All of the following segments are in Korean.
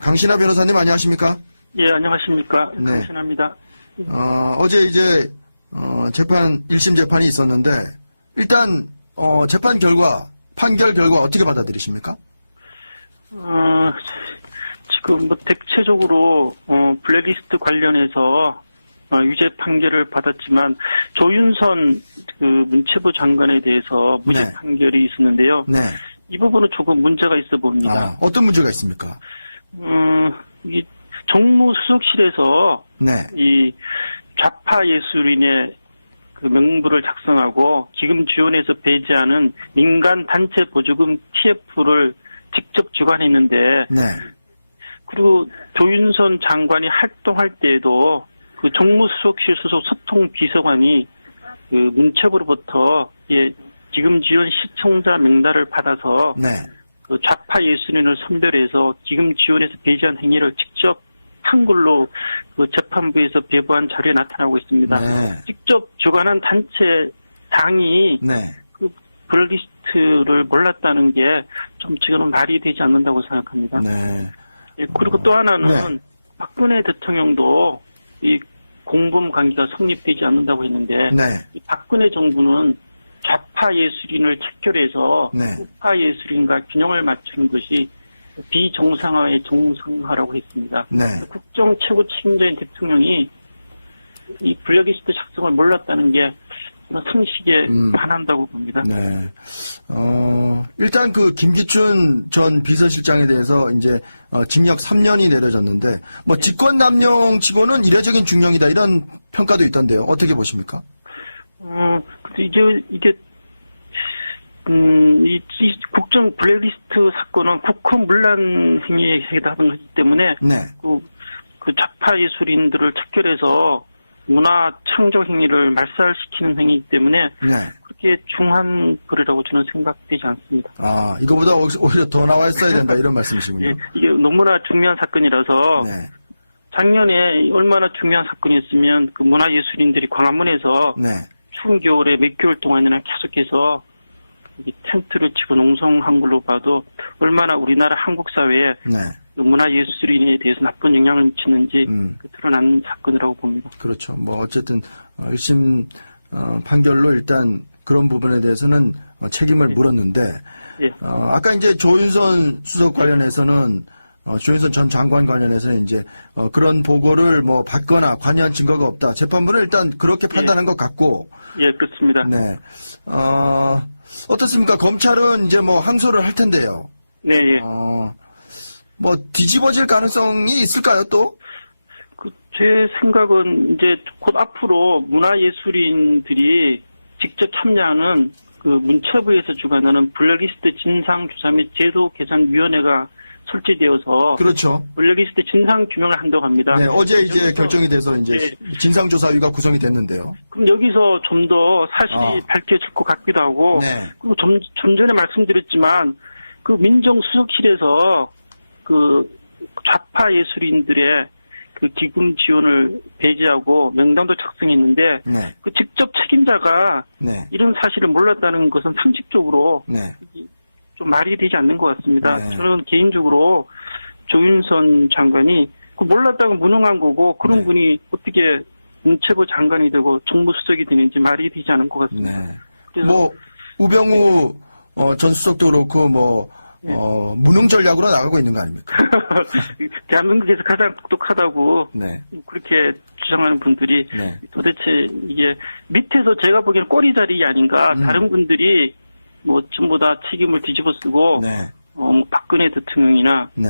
강신하 변호사님 안녕하십니까? 예, 안녕하십니까. 네. 강신하입니다. 어제 이제, 재판, 1심 재판이 있었는데, 일단, 재판 결과, 판결 결과 어떻게 받아들이십니까? 지금 뭐 대체적으로, 블랙리스트 관련해서, 유죄 판결을 받았지만, 조윤선 그 문체부 장관에 대해서 무죄 네. 판결이 있었는데요. 네. 이 부분은 조금 문제가 있어 봅니다. 어떤 문제가 있습니까? 이 정무수석실에서 네. 이 좌파 예술인의 그 명부를 작성하고 기금 지원해서 배제하는 민간 단체 보조금 TF를 직접 주관했는데, 네. 그리고 조윤선 장관이 활동할 때에도 그 정무수석실 소속 소통비서관이 그 문체부로부터 기금 지원 시청자 명단을 받아서 네. 그 좌파 예술인을 선별해서 기금 지원해서 배제한 행위를 직접 한글로 그 재판부에서 배부한 자료에 나타나고 있습니다. 네. 직접 주관한 단체 당이 네. 그 블랙리스트를 몰랐다는 게 좀 지금은 말이 되지 않는다고 생각합니다. 네. 예, 그리고 또 하나는 네. 박근혜 대통령도 이 공범 관계가 성립되지 않는다고 했는데, 네. 이 박근혜 정부는 좌파 예술인을 척결해서 네. 우파 예술인과 균형을 맞추는 것이 비정상화의 정상화라고 했습니다. 네. 국정 최고 책임자인 대통령이 이 블랙리스트 작성을 몰랐다는 게 저는 상식에 반한다고 봅니다. 네. 일단 그 김기춘 전 비서실장에 대해서 이제 징역 3년이 내려졌는데 뭐 직권 남용치고는 이례적인 중형이다 이런 평가도 있던데요. 어떻게 보십니까? 근데 이게 이 국정 블랙리스트 사건은 국허문란 행위에 해당하는 것이기 때문에 네. 그 좌파 예술인들을 척결해서 문화 창조 행위를 말살시키는 행위이기 때문에 네. 그렇게 중한 거라고 저는 생각되지 않습니다. 이거보다 오히려 더 나와 있어야 된다 이런 말씀이시군요. 예, 이게 너무나 중요한 사건이라서 네. 작년에 얼마나 중요한 사건이었으면 그 문화예술인들이 광화문에서 네. 추운 겨울에 몇 개월 동안이나 계속해서 텐트를 치고 농성한 걸로 봐도 얼마나 우리나라 한국 사회에 네. 문화예술인에 대해서 나쁜 영향을 미치는지 드러난 사건이라고 봅니다. 그렇죠. 뭐 어쨌든 1심 판결로 일단 그런 부분에 대해서는 책임을 물었는데 예. 아까 이제 조윤선 수석 관련해서는 조윤선 전 장관 관련해서는 이제 그런 보고를 뭐 받거나 관여한 증거가 없다. 재판부는 일단 그렇게 판단한 것 같고. 예, 그렇습니다. 네. 어떻습니까? 검찰은 이제 뭐 항소를 할 텐데요. 네, 예. 뭐 뒤집어질 가능성이 있을까요, 또? 제 생각은 이제 곧 앞으로 문화예술인들이 직접 참여하는 그 문체부에서 주관하는 블랙리스트 진상조사 및 제도 개선위원회가 설치되어서 그렇죠. 블랙리스트 진상 규명을 한다고 합니다. 네, 어제 이제 결정이 돼서 이제 진상조사위가 구성이 됐는데요. 그럼 여기서 좀 더 사실이 밝혀질 것 같기도 하고, 네. 그리고 좀 전에 말씀드렸지만 그 민정수석실에서 그 좌파 예술인들의 그 기금 지원을 배제하고 명단도 작성했는데, 네. 그 직접 책임자가 네. 이런 사실을 몰랐다는 것은 상식적으로 네. 좀 말이 되지 않는 것 같습니다. 네. 저는 개인적으로 조윤선 장관이 그 몰랐다고 무능한 거고 그런 네. 분이 어떻게 문체부 장관이 되고 정무수석이 되는지 말이 되지 않은 것 같습니다. 네. 그래서 뭐 우병우 전 수석도 그렇고 뭐 무능 전략으로 나가고 있는 거 아닙니까? 대한민국에서 가장 똑똑하다고 네. 그렇게 주장하는 분들이 네. 도대체 이게 밑에서 제가 보기에는 꼬리 자리 아닌가. 다른 분들이 뭐 전부 다 책임을 뒤집어 쓰고 네. 뭐 박근혜 대통령이나 네.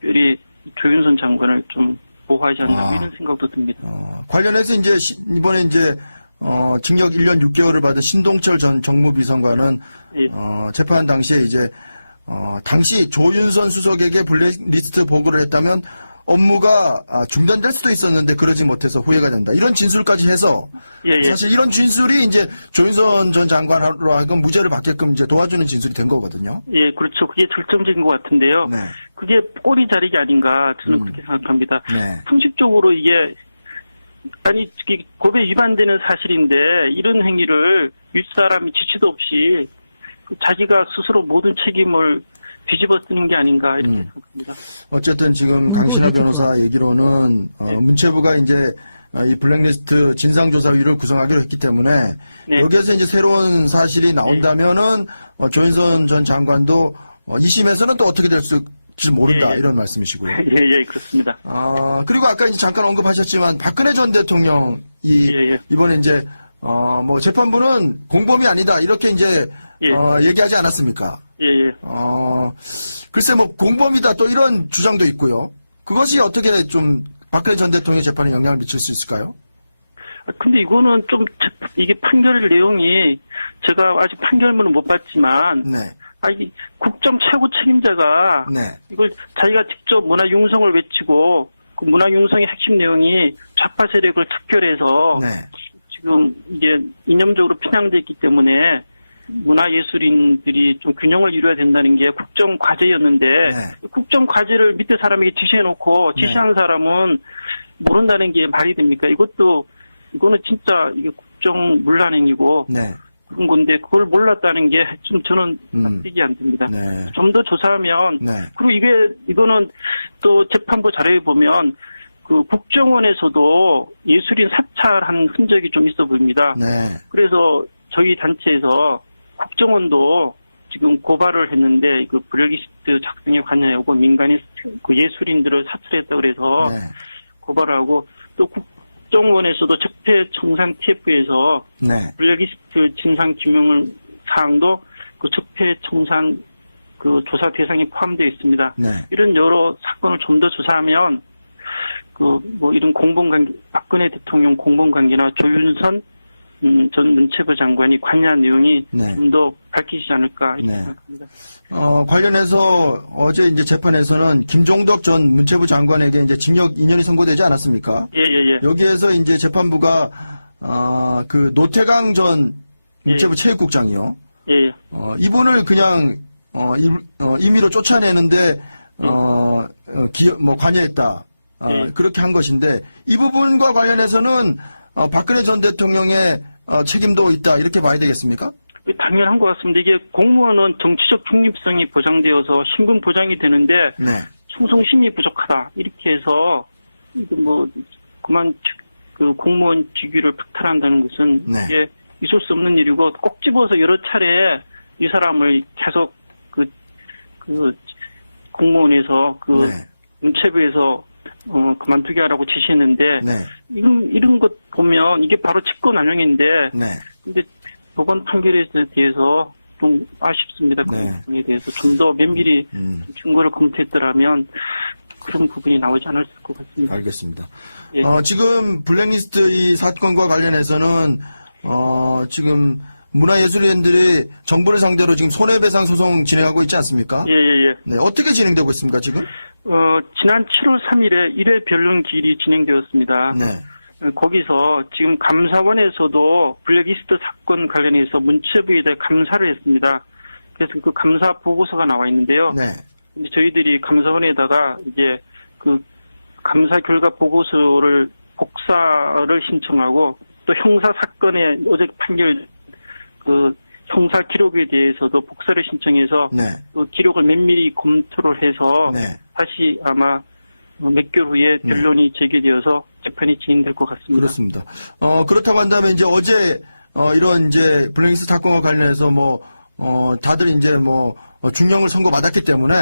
특별히 조윤선 장관을 좀 보호하지 않나 이런 생각도 듭니다. 관련해서 이제 이번에 이제 징역 1년 6개월을 받은 신동철 전 정무비서관은 예. 재판 당시에 이제 당시 조윤선 수석에게 블랙리스트 보고를 했다면 업무가 중단될 수도 있었는데 그러지 못해서 후회가 된다. 이런 진술까지 해서 사실 이런 진술이 이제 조윤선 전 장관으로 하여금 무죄를 받게끔 이제 도와주는 진술이 된 거거든요. 예, 그렇죠. 그게 절정적인 것 같은데요. 네. 그게 꼬리 자리가 아닌가 저는 그렇게 생각합니다. 네. 상식적으로 이게 법에 위반되는 사실인데 이런 행위를 윗사람이 지시도 없이 자기가 스스로 모든 책임을 뒤집어 쓰는 게 아닌가 이렇게 생각합니다. 어쨌든 지금 강신하 변호사 얘기로는 문체부가 이제 이 블랙리스트 진상조사위를 구성하기로 했기 때문에 네. 여기에서 이제 새로운 사실이 나온다면은 조윤선 전 장관도 2심에서는 또 어떻게 될지 모른다 예. 이런 말씀이시고요. 예, 그렇습니다. 그리고 아까 이제 잠깐 언급하셨지만 박근혜 전 대통령이 예. 이번에 이제 뭐 재판부는 공범이 아니다 이렇게 이제 얘기하지 않았습니까? 예. 글쎄 뭐 공범이다 또 이런 주장도 있고요. 그것이 어떻게 좀 박근혜 전 대통령의 재판에 영향을 미칠 수 있을까요? 근데 이거는 좀 이게 판결 내용이 제가 아직 판결문은 못 봤지만 네. 이 국정 최고 책임자가 네. 이걸 자기가 직접 문화 융성을 외치고 그 문화 융성의 핵심 내용이 좌파 세력을 특별해서 네. 지금 이게 이념적으로 편향돼 있기 때문에 문화예술인들이 좀 균형을 이루어야 된다는 게 국정 과제였는데 네. 국정 과제를 밑에 사람에게 지시해놓고 지시한 사람은 모른다는 게 말이 됩니까? 이거는 진짜 이게 국정 문란행위고 네. 그런 건데 그걸 몰랐다는 게 좀 저는 납득이 안 됩니다. 네. 좀 더 조사하면 네. 그리고 이거는 또 재판부 자료에 보면 그 국정원에서도 예술인 사찰한 흔적이 좀 있어 보입니다. 네. 그래서 저희 단체에서 국정원도 지금 고발을 했는데 그 블랙리스트 작성에 관여하고 민간인 그 예술인들을 사찰했다 그래서 네. 고발을 하고 또 국정원에서도 적폐청산 TF에서 네. 블랙리스트 진상 규명 사항도 그 적폐청산 그 조사 대상에 포함되어 있습니다. 네. 이런 여러 사건을 좀 더 조사하면 그 뭐 이런 공범관계 박근혜 대통령 공범관계나 조윤선 전 문체부 장관이 관여한 내용이 네. 좀 더 밝히지 않을까 이렇게 네. 생각합니다. 관련해서 어제 이제 재판에서는 김종덕 전 문체부 장관에게 이제 징역 2년이 선고되지 않았습니까? 예. 여기에서 이제 재판부가 그 노태강 전 문체부 체육국장이요. 예. 이분을 그냥 임의로 쫓아내는데 관여했다. 그렇게 한 것인데 이 부분과 관련해서는 박근혜 전 대통령의 책임도 있다 이렇게 봐야 되겠습니까? 당연한 것 같습니다. 이게 공무원은 정치적 중립성이 보장되어서 신분 보장이 되는데 네. 충성심이 부족하다 이렇게 해서 이거 뭐 그만 그 공무원 직위를 박탈한다는 것은 네. 이게 있을 수 없는 일이고 꼭 집어서 여러 차례 이 사람을 계속 그 공무원에서 그 네. 문체부에서 그만두게 하라고 지시했는데 네. 이런 것 보면 이게 바로 직권남용인데 네. 근데 법원 판결에 대해서 좀 아쉽습니다. 그 네. 부분에 대해서 좀 더 면밀히 증거를 검토했더라면 그런 부분이 나오지 않았을 것 같습니다. 알겠습니다. 예. 지금 블랙리스트 이 사건과 관련해서는 지금 문화예술인들이 정부를 상대로 지금 손해배상 소송 진행하고 있지 않습니까? 예. 네. 어떻게 진행되고 있습니까, 지금? 지난 7월 3일에 1회 변론 기일이 진행되었습니다. 네. 거기서 지금 감사원에서도 블랙리스트 사건 관련해서 문체부에 대해 감사를 했습니다. 그래서 그 감사 보고서가 나와 있는데요. 네. 근데 저희들이 감사원에다가 이제 그 감사 결과 보고서를 복사를 신청하고 또 형사 사건의 어제 판결 그 형사 기록에 대해서도 복사를 신청해서 네. 그 기록을 면밀히 검토를 해서 네. 다시 아마 몇 개월 후에 변론이 재개되어서 재판이 진행될 것 같습니다. 그렇습니다. 그렇다고 한다면 이제 어제 이런 이제 블랙리스트 사건과 관련해서 다들 이제 중형을 선고받았기 때문에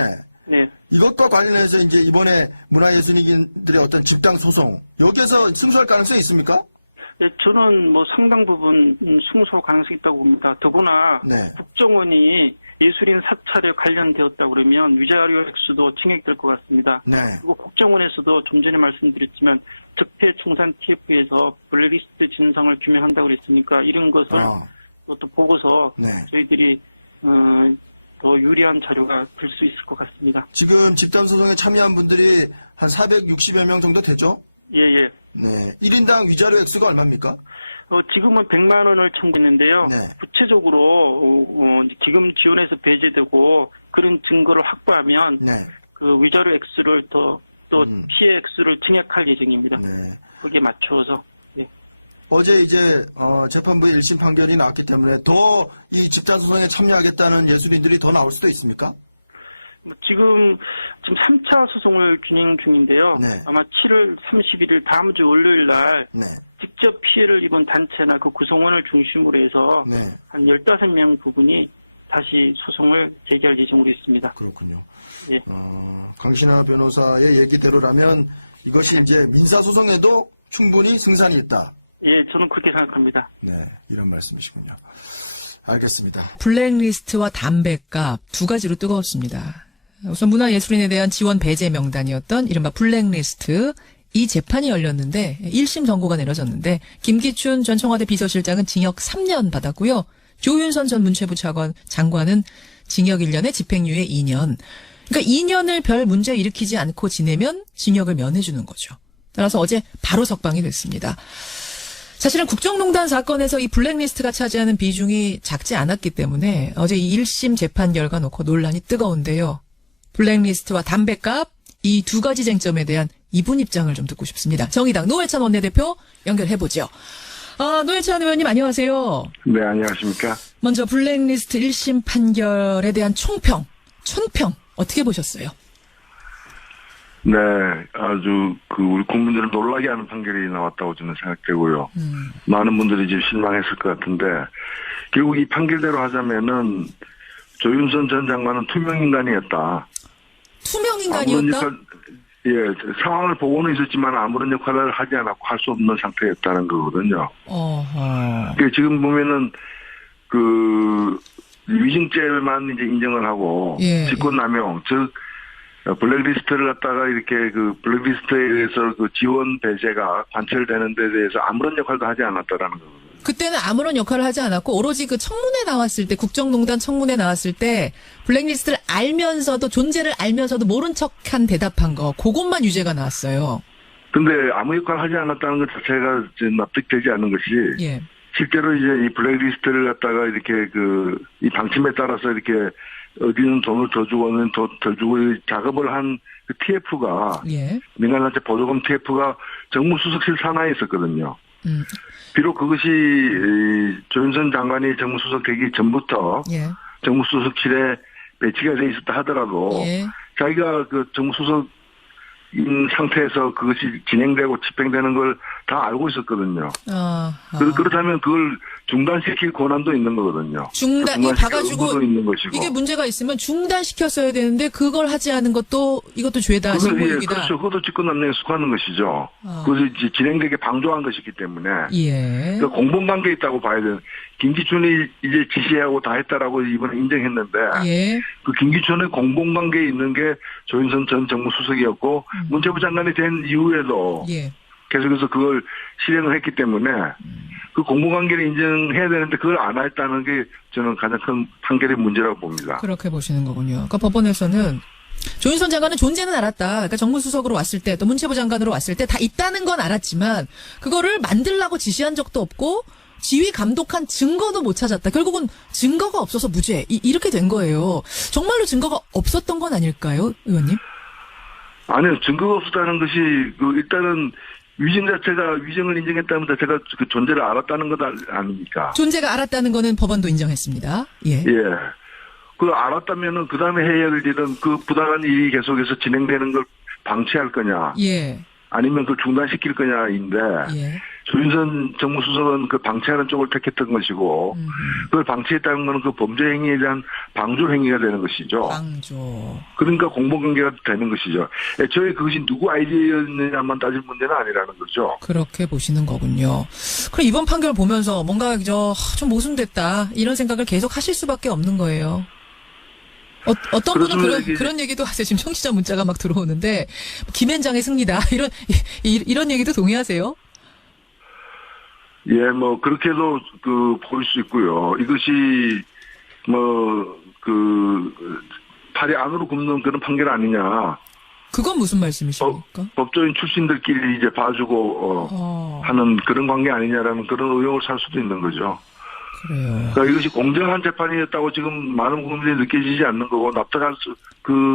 네. 이것과 관련해서 이제 이번에 문화예술인들의 어떤 집단 소송 여기에서 승소할 가능성이 있습니까? 네, 저는 상당 부분 승소 가능성이 있다고 봅니다. 더구나 네. 국정원이 예술인 사찰에 관련되었다 그러면 위자료 액수도 증액될 것 같습니다. 네. 그리고 국정원에서도 좀 전에 말씀드렸지만 적폐청산 TF에서 블랙리스트 진상을 규명한다고 그랬으니까 이런 것을 또 보고서 네. 저희들이 더 유리한 자료가 될 수 있을 것 같습니다. 지금 집단 소송에 참여한 분들이 한 460여 명 정도 되죠? 예. 네. 1인당 위자료 액수가 얼마입니까? 지금은 100만 원을 청구했는데요. 네. 구체적으로 기금 지원에서 배제되고 그런 증거를 확보하면 네. 그 위자료 액수를 또 피해 액수를 증액할 예정입니다. 네. 거기에 맞춰서. 예. 어제 이제 재판부의 1심 판결이 나왔기 때문에 더 이 집단 소송에 참여하겠다는 예술인들이 더 나올 수도 있습니까? 지금 3차 소송을 진행 중인데요. 네. 아마 7월 31일 다음 주 월요일 날 네. 직접 피해를 입은 단체나 그 구성원을 중심으로 해서 네. 한 15명 부분이 다시 소송을 제기할 예정으로 있습니다. 그렇군요. 예. 강신하 변호사의 얘기대로라면 이것이 이제 민사소송에도 충분히 승산이 있다. 예, 저는 그렇게 생각합니다. 네. 이런 말씀이시군요. 알겠습니다. 블랙리스트와 담뱃값 두 가지로 뜨거웠습니다. 우선 문화예술인에 대한 지원 배제 명단이었던 이른바 블랙리스트 이 재판이 열렸는데 1심 선고가 내려졌는데 김기춘 전 청와대 비서실장은 징역 3년 받았고요. 조윤선 전 문체부 장관은 징역 1년에 집행유예 2년. 그러니까 2년을 별 문제 일으키지 않고 지내면 징역을 면해주는 거죠. 따라서 어제 바로 석방이 됐습니다. 사실은 국정농단 사건에서 이 블랙리스트가 차지하는 비중이 작지 않았기 때문에 어제 이 1심 재판 결과 놓고 논란이 뜨거운데요. 블랙리스트와 담뱃값 이 두 가지 쟁점에 대한 이분 입장을 좀 듣고 싶습니다. 정의당 노회찬 원내대표 연결해보죠. 노회찬 의원님 안녕하세요. 네, 안녕하십니까. 먼저 블랙리스트 1심 판결에 대한 총평, 촌평 어떻게 보셨어요? 네, 아주 우리 국민들을 놀라게 하는 판결이 나왔다고 저는 생각되고요. 많은 분들이 지금 실망했을 것 같은데 결국 이 판결대로 하자면은 조윤선 전 장관은 투명인간이었다. 투명인간이었다? 예, 상황을 보고는 있었지만 아무런 역할을 하지 않았고 할 수 없는 상태였다는 거거든요. 어허. 지금 보면은 위증죄만 이제 인정을 하고 예, 직권남용, 즉 블랙리스트를 갖다가 이렇게 블랙리스트에 의해서 지원 배제가 관철되는 데 대해서 아무런 역할도 하지 않았다라는 거거든요. 그때는 아무런 역할을 하지 않았고 오로지 그 청문회 나왔을 때 국정농단 청문회 나왔을 때 블랙리스트를 알면서도 존재를 알면서도 모른 척한 대답한 거 그것만 유죄가 나왔어요. 근데 아무 역할을 하지 않았다는 것 자체가 이제 납득되지 않는 것이 예. 실제로 이제 이 블랙리스트를 갖다가 이렇게 이 방침에 따라서 이렇게 어디는 돈을 더 주고 어디는 더 주고 작업을 한 그 TF가 예. 민간단체 보조금 TF가 정무수석실 산하에 있었거든요. 비록 그것이 조윤선 장관이 정무수석 되기 전부터 예. 정무수석실에 배치가 돼 있었다 하더라도 예. 자기가 정무수석인 상태에서 그것이 진행되고 집행되는 걸 다 알고 있었거든요. 그렇다면 그걸 중단시킬 권한도 있는 거거든요. 이거 봐가지고 있는 것이고. 이게 문제가 있으면 중단시켰어야 되는데 그걸 하지 않은 것도 이것도 죄다 신고유기다. 그렇죠. 그것도 직권남용에 속하는 것이죠. 그것이 진행되게 방조한 것이기 때문에. 예. 그러니까 공범관계에 있다고 봐야 되는. 김기춘이 이제 지시하고 다 했다라고 이번에 인정했는데. 예. 그 김기춘의 공범관계에 있는 게 조윤선 전 정무수석이었고 문체부 장관이 된 이후에도. 예. 계속해서 그걸 실행을 했기 때문에 그 공무관계를 인정해야 되는데 그걸 안 했다는 게 저는 가장 큰 판결의 문제라고 봅니다. 그렇게 보시는 거군요. 그러니까 법원에서는 조윤선 장관은 존재는 알았다. 그러니까 정무수석으로 왔을 때 또 문체부 장관으로 왔을 때 다 있다는 건 알았지만 그거를 만들라고 지시한 적도 없고 지휘 감독한 증거도 못 찾았다. 결국은 증거가 없어서 무죄. 이렇게 된 거예요. 정말로 증거가 없었던 건 아닐까요, 의원님? 아니요. 증거가 없었다는 것이 일단은 위증 자체가 위증을 인정했다는 자체가 그 존재를 알았다는 것 아닙니까? 존재가 알았다는 거는 법원도 인정했습니다. 예. 예. 그 알았다면은 그 다음에 해야 되는 그 부당한 일이 계속해서 진행되는 걸 방치할 거냐? 예. 아니면 그걸 중단시킬 거냐인데. 예. 조윤선 정무수석은 그 방치하는 쪽을 택했던 것이고, 그걸 방치했다는 것은 그 범죄 행위에 대한 방조 행위가 되는 것이죠. 방조. 그러니까 공범관계가 되는 것이죠. 애초에 그것이 누구 아이디어였느냐만 따질 문제는 아니라는 거죠. 그렇게 보시는 거군요. 그럼 이번 판결 보면서 뭔가 좀 모순됐다 이런 생각을 계속 하실 수밖에 없는 거예요. 어떤 분은 그런 얘기도 하세요. 지금 청취자 문자가 막 들어오는데 김앤장의 승리다 이런 얘기도 동의하세요? 예, 그렇게도 보일 수 있고요. 이것이 팔이 안으로 굽는 그런 판결 아니냐. 그건 무슨 말씀이십니까? 법조인 출신들끼리 이제 봐주고 하는 그런 관계 아니냐라는 그런 의혹을 살 수도 있는 거죠. 그래요. 그러니까 이것이 공정한 재판이었다고 지금 많은 국민들이 느껴지지 않는 거고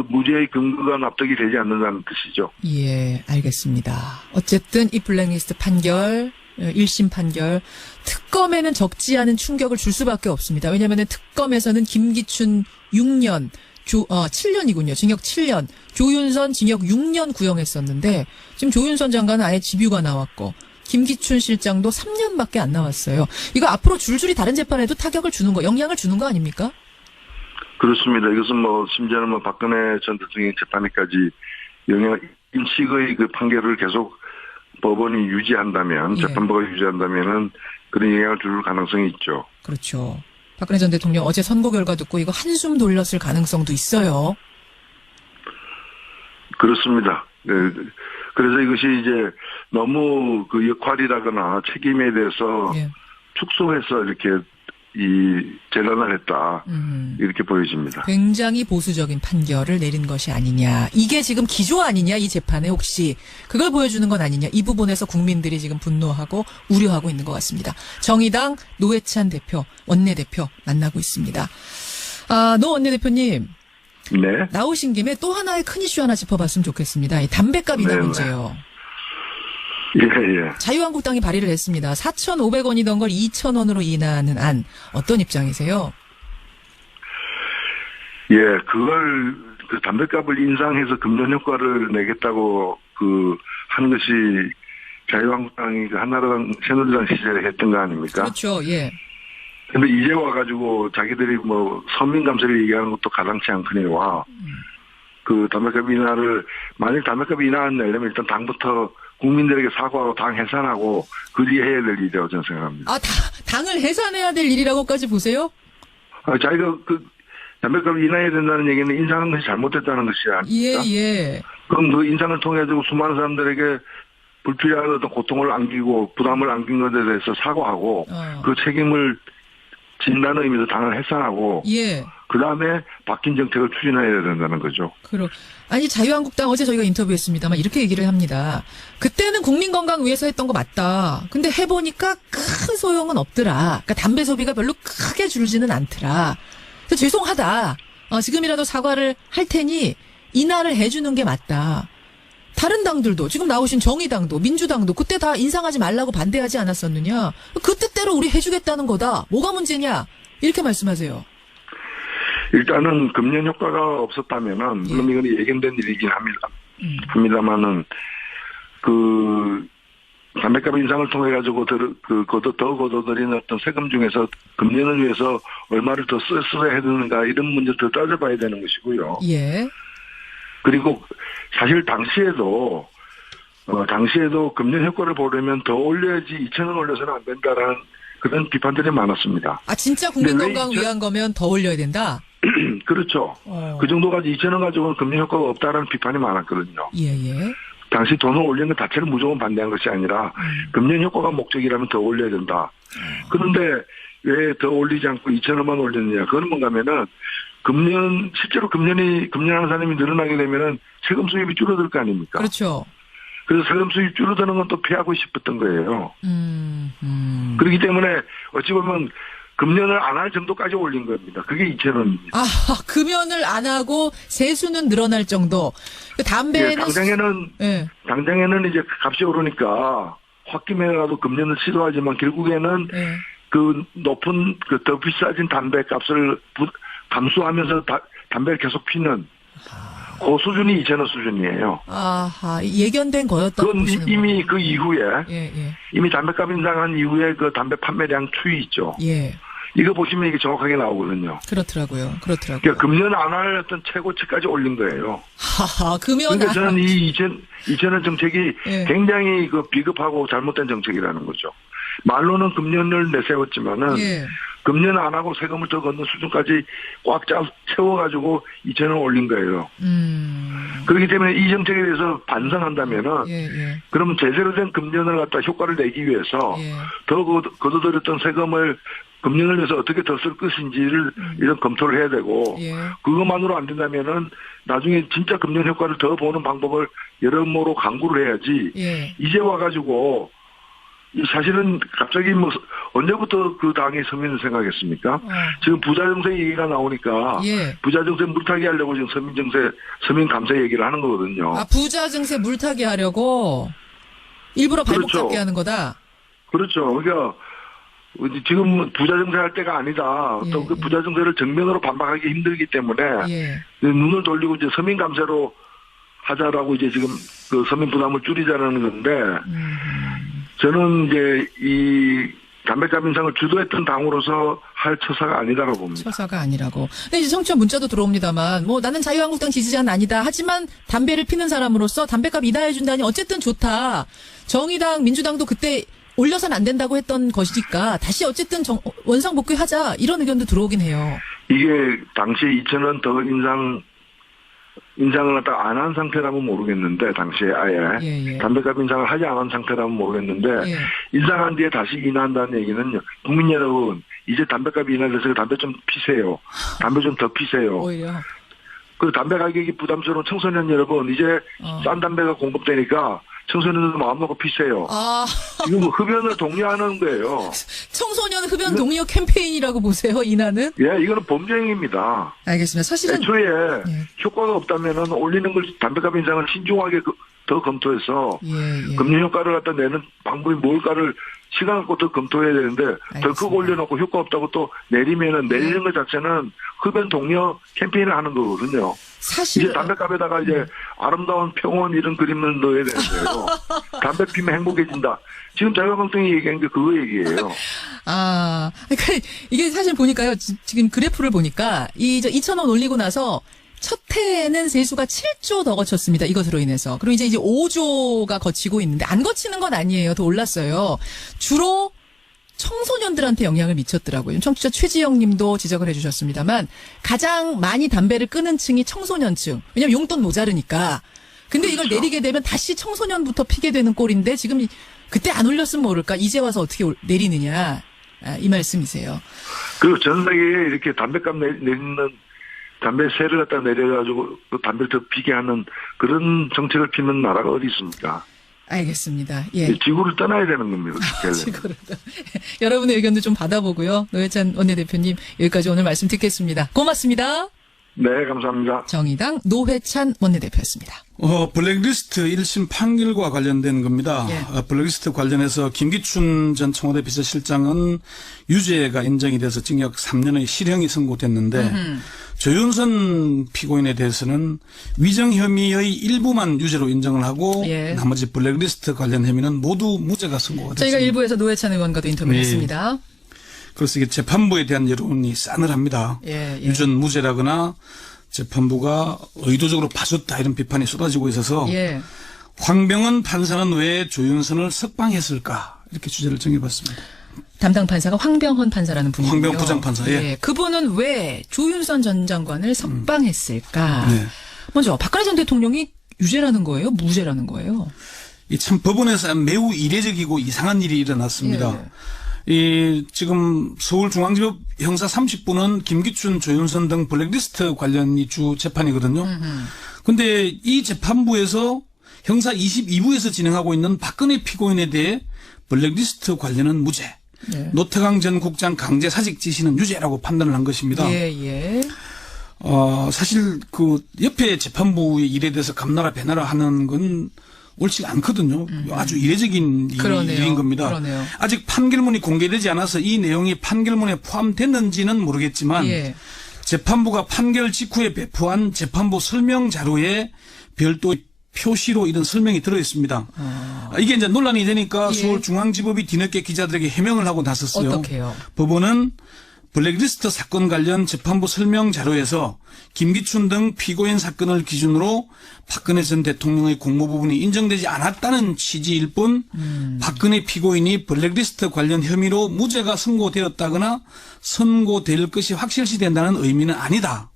무죄의 근거가 납득이 되지 않는다는 뜻이죠. 예, 알겠습니다. 어쨌든 이 블랙리스트 판결 1심 판결 특검에는 적지 않은 충격을 줄 수밖에 없습니다. 왜냐하면 특검에서는 김기춘 6년 7년이군요. 징역 7년. 조윤선 징역 6년 구형했었는데 지금 조윤선 장관은 아예 집유가 나왔고 김기춘 실장도 3년밖에 안 나왔어요. 이거 앞으로 줄줄이 다른 재판에도 타격을 주는 거, 영향을 주는 거 아닙니까? 그렇습니다. 이것은 심지어는 박근혜 전 대통령 재판에까지 인식의 그 판결을 계속 법원이 유지한다면, 예. 재판부가 유지한다면은 그런 영향을 줄 가능성이 있죠. 그렇죠. 박근혜 전 대통령 어제 선고 결과 듣고 이거 한숨 돌렸을 가능성도 있어요. 그렇습니다. 그래서 이것이 이제 너무 그 역할이라거나 책임에 대해서 예. 축소해서 이렇게 재단을 했다. 이렇게 보여집니다. 굉장히 보수적인 판결을 내린 것이 아니냐. 이게 지금 기조 아니냐, 이 재판에 혹시. 그걸 보여주는 건 아니냐. 이 부분에서 국민들이 지금 분노하고 우려하고 있는 것 같습니다. 정의당 노회찬 대표, 원내대표 만나고 있습니다. 노 원내대표님. 네. 나오신 김에 또 하나의 큰 이슈 하나 짚어봤으면 좋겠습니다. 이 담배값 인하 네, 문제요. 예. 자유한국당이 발의를 했습니다. 4,500원이던 걸 2,000원으로 인하하는 안. 어떤 입장이세요? 예, 그걸, 담배값을 인상해서 금전 효과를 내겠다고, 하는 것이 자유한국당이 한나라당, 새누리당 시절에 했던 거 아닙니까? 그렇죠, 예. 근데 이제 와가지고 자기들이 서민 감세를 얘기하는 것도 가당치 않거니와, 담배값 인하를, 만약 담배값 인하를 내려면 일단 당부터 국민들에게 사과하고 당 해산하고 그 뒤에 해야 될 일이라고 저는 생각합니다. 당을 해산해야 될 일이라고까지 보세요? 자기가 담배값을 인하해야 된다는 얘기는 인상한 것이 잘못됐다는 것이 아닙니까? 예. 그럼 그 인상을 통해 가지고 수많은 사람들에게 불필요한 어떤 고통을 안기고 부담을 안긴 것에 대해서 사과하고 그 책임을 진다는 의미에서 당을 해산하고 예. 그 다음에 바뀐 정책을 추진해야 된다는 거죠. 아니 자유한국당 어제 저희가 인터뷰했습니다만 이렇게 얘기를 합니다. 그때는 국민 건강 위해서 했던 거 맞다. 근데 해보니까 큰 소용은 없더라. 그러니까 담배 소비가 별로 크게 줄지는 않더라. 그래서 죄송하다. 지금이라도 사과를 할 테니 인하를 해주는 게 맞다. 다른 당들도 지금 나오신 정의당도 민주당도 그때 다 인상하지 말라고 반대하지 않았었느냐. 그 뜻대로 우리 해주겠다는 거다. 뭐가 문제냐. 이렇게 말씀하세요. 일단은 금년 효과가 없었다면은 물론 이건 예견된 일이긴 합니다만은 담배값 인상을 통해 가지고 더 걷어들이는 어떤 세금 중에서 금년을 위해서 얼마를 더 써야 되는가 이런 문제를 더 따져봐야 되는 것이고요. 예. 그리고 사실 당시에도 금년 효과를 보려면 더 올려야지 2,000원 올려서는 안 된다라는 그런 비판들이 많았습니다. 진짜 국민 건강 위한 거면 더 올려야 된다? 그렇죠. 그 정도까지 2,000원 가지고는 금년 효과가 없다라는 비판이 많았거든요. 예. 당시 돈을 올리는 것 자체를 무조건 반대한 것이 아니라 금년 효과가 목적이라면 더 올려야 된다. 그런데 왜 더 올리지 않고 2,000원만 올렸느냐. 그건 뭔가 하면은 실제로 금년하는 사람이 늘어나게 되면은 세금 수입이 줄어들 거 아닙니까? 그렇죠. 그래서 세금 수입 줄어드는 건 또 피하고 싶었던 거예요. 그렇기 때문에 어찌 보면 금년을 안 할 정도까지 올린 겁니다. 그게 2,000원입니다. 금연을 안 하고 세수는 늘어날 정도. 담배는 당장에는 이제 값이 오르니까 홧김에라도 금년을 시도하지만 결국에는 그 높은 더 비싸진 담배 값을 감수하면서 담배를 계속 피는 그 수준이 2,000원 수준이에요. 예견된 거였다고 그건 보시는 이미 거예요. 그 이후에 이미 담배값 인상한 이후에 그 담배 판매량 추이 있죠. 예. 이거 보시면 이게 정확하게 나오거든요. 그렇더라고요. 그러니까 금년 안 할 어떤 최고치까지 올린 거예요. 금연 그러니까 저는 이 2,000원 정책이 굉장히 비겁하고 잘못된 정책이라는 거죠. 말로는 금년을 내세웠지만은 금년 안 하고 세금을 더 걷는 수준까지 꽉 채워가지고 2,000원 올린 거예요. 그렇기 때문에 이 정책에 대해서 반성한다면은 그러면 제대로 된 금년을 갖다 효과를 내기 위해서 더 걷어들였던 세금을 금년을 위해서 어떻게 더 쓸 것인지를 이런 검토를 해야 되고 그것만으로 안 된다면은 나중에 진짜 금년 효과를 더 보는 방법을 여러모로 강구를 해야지 이제 와가지고 사실은 갑자기 언제부터 그 당이 서민을 생각했습니까? 지금 부자 정책 얘기가 나오니까 부자 정책 물타기 하려고 지금 서민 감세 얘기를 하는 거거든요. 부자 정책 물타기 하려고 일부러 발목 잡게 하는 거다. 그렇죠. 그러니까 지금 부자 증세할 때가 아니다. 예, 또 그 부자 증세를 정면으로 반박하기 힘들기 때문에 예. 눈을 돌리고 이제 서민 감세로 하자라고 이제 지금 그 서민 부담을 줄이자는 건데 저는 이제 이 담배값 인상을 주도했던 당으로서 할 처사가 아니다라고 봅니다. 처사가 아니라고. 근데 이제 청취자 문자도 들어옵니다만, 뭐 나는 자유한국당 지지자는 아니다. 하지만 담배를 피는 사람으로서 담배값 인하해준다니 어쨌든 좋다. 정의당, 민주당도 그때 올려서는 안 된다고 했던 것이니까 다시 어쨌든 원상복귀하자. 이런 의견도 들어오긴 해요. 이게 당시에 2,000원 더 인상을 갖다가 안 한 상태라면 모르겠는데 당시에 아예 예. 담배값 인상을 하지 않은 상태라면 모르겠는데 예. 인상한 뒤에 다시 인하한다는 얘기는 국민 여러분 이제 담배값이 인하돼서 담배 좀 피세요. 담배 좀 더 피세요. 오히려. 그 담배 가격이 부담스러운 청소년 여러분 이제 싼 담배가 공급되니까 청소년들 마음 먹고 피세요. 아, 이거 뭐 흡연을 독려하는 거예요. 청소년 흡연 독려 캠페인이라고 보세요, 인하는? 예, 이거는 범죄행위입니다. 알겠습니다. 사실은. 애초에 예. 효과가 없다면은 올리는 걸 담배값 인상을 신중하게 더 검토해서 예. 금리 효과를 갖다 내는 방법이 뭘까를 시간 갖고 더 검토해야 되는데 덜컥 알겠습니다. 올려놓고 효과 없다고 또 내리면은 내리는 것 자체는 흡연 독려 캠페인을 하는 거거든요. 사실. 이제 담배값에다가 이제 아름다운 평원 이런 그림을 넣어야 되는데요. 담배 피면 행복해진다. 지금 자유한국당이 얘기한 게 그거 얘기예요. 아, 그러니까 이게 사실 보니까요. 지금 그래프를 보니까 2,000원 올리고 나서 첫 해에는 세수가 7조 더 거쳤습니다. 이것으로 인해서. 그리고 이제 5조가 거치고 있는데 안 거치는 건 아니에요. 더 올랐어요. 주로 청소년들한테 영향을 미쳤더라고요. 청취자 최지영 님도 지적을 해주셨습니다만 가장 많이 담배를 끊은 층이 청소년층. 왜냐면 용돈 모자르니까. 근데 이걸 그렇죠. 내리게 되면 다시 청소년부터 피게 되는 꼴인데 지금 그때 안 올렸으면 모를까. 이제 와서 어떻게 내리느냐. 이 말씀이세요. 그리고 전 세계에 이렇게 담배값 내리는 담배세를 갖다 내려가지고 그 담배를 더 피게 하는 그런 정책을 피는 나라가 어디 있습니까? 알겠습니다. 예. 지구를 떠나야 되는 겁니다. 지구를 여러분의 의견도 좀 받아보고요. 노회찬 원내대표님 여기까지 오늘 말씀 듣겠습니다. 고맙습니다. 네, 감사합니다. 정의당 노회찬 원내대표였습니다. 블랙리스트 1심 판결과 관련된 겁니다. 예. 블랙리스트 관련해서 김기춘 전 청와대 비서실장은 유죄가 인정이 돼서 징역 3년의 실형이 선고됐는데 조윤선 피고인에 대해서는 위정 혐의의 일부만 유죄로 인정을 하고 예. 나머지 블랙리스트 관련 혐의는 모두 무죄가 선고가 됐습니다. 저희가 일부에서 노회찬 의원과도 인터뷰를 예. 했습니다. 그래서 이게 재판부에 대한 여론이 싸늘합니다. 예. 유전 무죄라거나 재판부가 의도적으로 봐줬다 이런 비판이 쏟아지고 있어서 예. 황병헌 판사는 왜 조윤선을 석방했을까 이렇게 주제를 정해봤습니다. 담당 판사가 황병헌 판사라는 분이고요. 황병헌 부장판사, 예. 그분은 왜 조윤선 전 장관을 석방했을까? 네. 먼저 박근혜 전 대통령이 유죄라는 거예요? 무죄라는 거예요? 이 참 법원에서 매우 이례적이고 이상한 일이 일어났습니다. 지금 서울중앙지법 형사 30부는 김기춘, 조윤선 등 블랙리스트 관련이 주 재판이거든요. 근데 이 재판부에서 형사 22부에서 진행하고 있는 박근혜 피고인에 대해 블랙리스트 관련은 무죄. 예. 노태강 전 국장 강제 사직 지시는 유죄라고 판단을 한 것입니다. 예. 사실 그 옆에 재판부의 일에 대해서 감나라 배나라 하는 건 옳지 않거든요. 아주 이례적인 일인 겁니다. 그러네요. 아직 판결문이 공개되지 않아서 이 내용이 판결문에 포함됐는지는 모르겠지만 예. 재판부가 판결 직후에 배포한 재판부 설명 자료에 별도 표시로 이런 설명이 들어있습니다. 이게 이제 논란이 되니까 예. 서울중앙지법이 뒤늦게 기자들에게 해명을 하고 나섰어요. 어떻게요? 법원은 블랙리스트 사건 관련 재판부 설명 자료에서 김기춘 등 피고인 사건을 기준으로 박근혜 전 대통령의 공모 부분이 인정되지 않았다는 취지일 뿐 박근혜 피고인이 블랙리스트 관련 혐의로 무죄가 선고되었다거나 선고될 것이 확실시 된다는 의미는 아니다.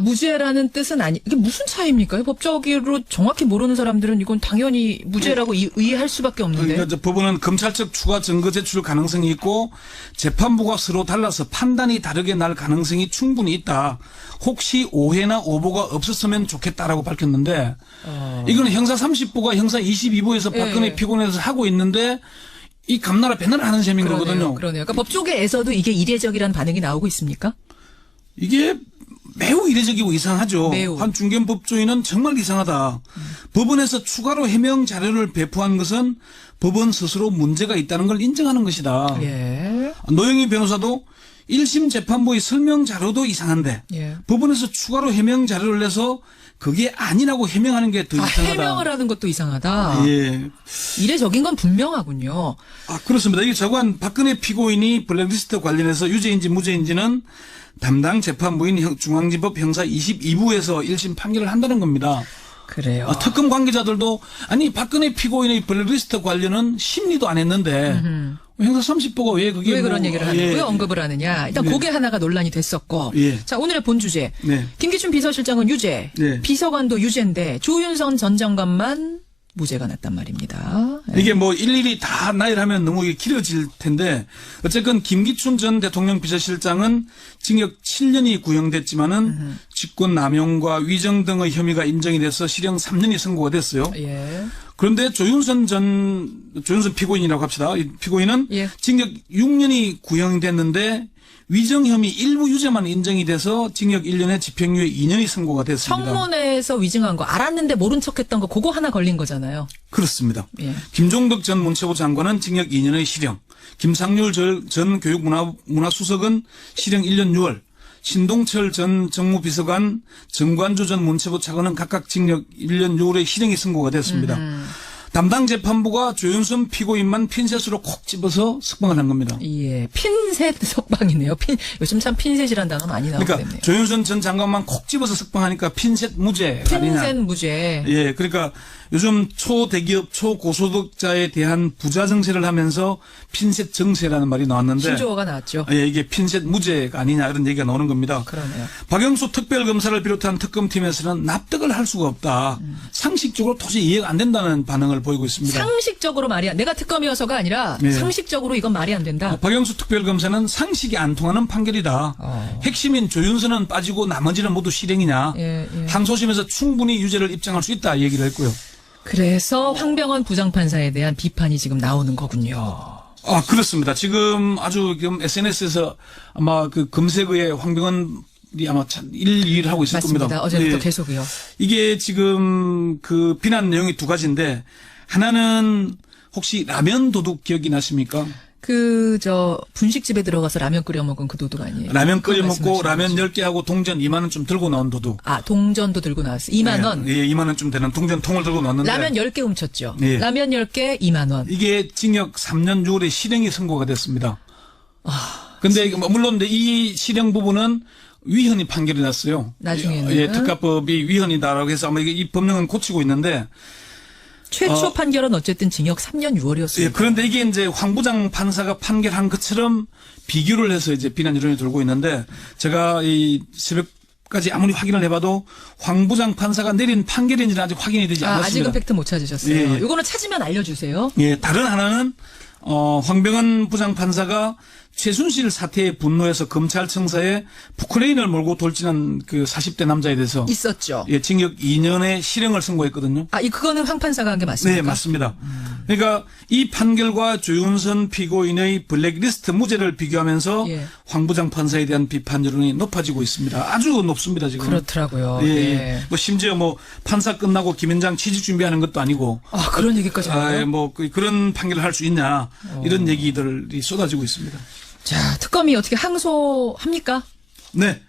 무죄라는 뜻은 이게 무슨 차이입니까? 법적으로 정확히 모르는 사람들은 이건 당연히 무죄라고 이해할 수밖에 없는데. 그러니까 법원은 검찰 측 추가 증거 제출 가능성이 있고 재판부가 서로 달라서 판단이 다르게 날 가능성이 충분히 있다. 혹시 오해나 오보가 없었으면 좋겠다라고 밝혔는데 이거는 형사 30부가 형사 22부에서 박근혜 예. 피고인에서 하고 있는데 이 감나라 배나라 하는 셈인 거거든요. 그러네요. 그러니까 법조계에서도 이게 이례적이라는 반응이 나오고 있습니까? 이게 매우 이례적이고 이상하죠. 매우. 한 중견 법조인은 정말 이상하다. 법원에서 추가로 해명 자료를 배포한 것은 법원 스스로 문제가 있다는 걸 인정하는 것이다. 예. 노영희 변호사도 1심 재판부의 설명 자료도 이상한데 예. 법원에서 추가로 해명 자료를 내서 그게 아니라고 해명하는 게 더 이상하다. 해명을 하는 것도 이상하다. 예. 이례적인 건 분명하군요. 그렇습니다. 이게 저관 박근혜 피고인이 블랙리스트 관련해서 유죄인지 무죄인지는 담당 재판부인 중앙지법 형사 22부에서 1심 판결을 한다는 겁니다. 그래요. 특검 관계자들도 아니 박근혜 피고인의 블랙리스트 관련은 심리도 안 했는데 형사 30부가 왜 그게 왜 그런 얘기를 하는 왜 언급을 하느냐. 일단 그게 하나가 논란이 됐었고. 예. 자, 오늘의 본 주제. 네. 김기춘 비서실장은 유죄. 네. 비서관도 유죄인데 조윤선 전 장관만 무죄가 났단 말입니다. 예. 이게 뭐 일일이 다 나열하면 너무 길어질 텐데 어쨌건 김기춘 전 대통령 비서실장은 징역 7년이 구형됐지만은 직권 남용과 위정 등의 혐의가 인정이 돼서 실형 3년이 선고가 됐어요. 예. 그런데 조윤선 피고인이라고 합시다. 이 피고인은 예. 징역 6년이 구형됐는데 위정 혐의 일부 유죄만 인정이 돼서 징역 1년에 집행유예 2년이 선고가 됐습니다. 청문회에서 위증한 거 알았는데 모른 척했던 거 그거 하나 걸린 거잖아요. 그렇습니다. 예. 김종덕 전 문체부 장관은 징역 2년의 실형, 김상률 전 교육문화수석은 실형 1년 6월, 신동철 전 정무비서관, 정관주 전 문체부 차관은 각각 징역 1년 6월의 실형이 선고가 됐습니다. 담당 재판부가 조윤선 피고인만 핀셋으로 콕 집어서 석방을 한 겁니다. 예. 핀셋 석방이네요. 요즘 참 핀셋이란 단어 많이 나오고 그러니까 있네요. 조윤선 전 장관만 콕 집어서 석방하니까 핀셋 무죄 아니냐. 핀셋 무죄. 예, 그러니까 요즘 초대기업 초고소득자에 대한 부자 정세를 하면서 핀셋 정세라는 말이 나왔는데 신조어가 나왔죠. 예, 이게 핀셋 무죄가 아니냐 이런 얘기가 나오는 겁니다. 그러네요. 박영수 특별검사를 비롯한 특검팀에서는 납득을 할 수가 없다. 상식적으로 도저히 이해가 안 된다는 반응을 보이고 있습니다. 상식적으로 말이 내가 특검이어서가 아니라 네. 상식적으로 이건 말이 안 된다. 박영수 특별검사는 상식이 안 통하는 판결이다. 핵심인 조윤선은 빠지고 나머지는 모두 실형이냐. 예, 예. 항소심에서 충분히 유죄를 입증할 수 있다 얘기를 했고요. 그래서 황병원 부장판사에 대한 비판이 지금 나오는 거군요. 그렇습니다. 지금 아주 지금 SNS에서 아마 그 검색어에 황병원이 아마 1, 2위를 하고 있을 맞습니다. 겁니다. 어제부터 예. 계속이요. 이게 지금 그 비난 내용이 두 가지인데 하나는 혹시 라면 도둑 기억이 나십니까? 분식집에 들어가서 라면 끓여 먹은 그 도둑 아니에요? 라면 끓여 먹고 말씀하시는 라면 거죠. 10개 하고 동전 2만 원 좀 들고 나온 도둑. 동전도 들고 나왔어요. 2만 원. 예, 2만 원 좀 되는 동전 통을 들고 나왔는데 라면 10개 훔쳤죠. 예. 라면 10개 2만 원. 이게 징역 3년 6월에 실형이 선고가 됐습니다. 근데 물론 이 실형 부분은 위헌이 판결이 났어요. 나중에는. 예, 특가법이 위헌이다라고 해서 아마 이 법령은 고치고 있는데 최초 판결은 어쨌든 징역 3년 6월이었습니다. 예, 그런데 이게 이제 황 부장 판사가 판결한 것처럼 비교를 해서 이제 비난 여론이 돌고 있는데 제가 이 새벽까지 아무리 확인을 해봐도 황 부장 판사가 내린 판결인지는 아직 확인이 되지 않았습니다. 아직은 팩트 못 찾으셨어요. 예, 예. 이거는 찾으면 알려주세요. 예, 다른 하나는 황병원 부장 판사가 최순실 사태에 분노해서 검찰청사에 포크레인을 몰고 돌진한 그 40대 남자에 대해서 있었죠. 예, 징역 2년의 실형을 선고했거든요. 그거는 황 판사가 한 게 맞습니까? 네, 맞습니다. 그러니까 이 판결과 조윤선 피고인의 블랙리스트 무죄를 비교하면서 예. 황 부장 판사에 대한 비판 여론이 높아지고 있습니다. 아주 높습니다, 지금. 그렇더라고요. 예, 예. 예. 뭐 심지어 뭐 판사 끝나고 김현장 취직 준비하는 것도 아니고 그런 얘기까지 나와요? 뭐 그런 판결을 할 수 있냐 이런 얘기들이 쏟아지고 있습니다. 자, 특검이 어떻게 항소합니까? 네.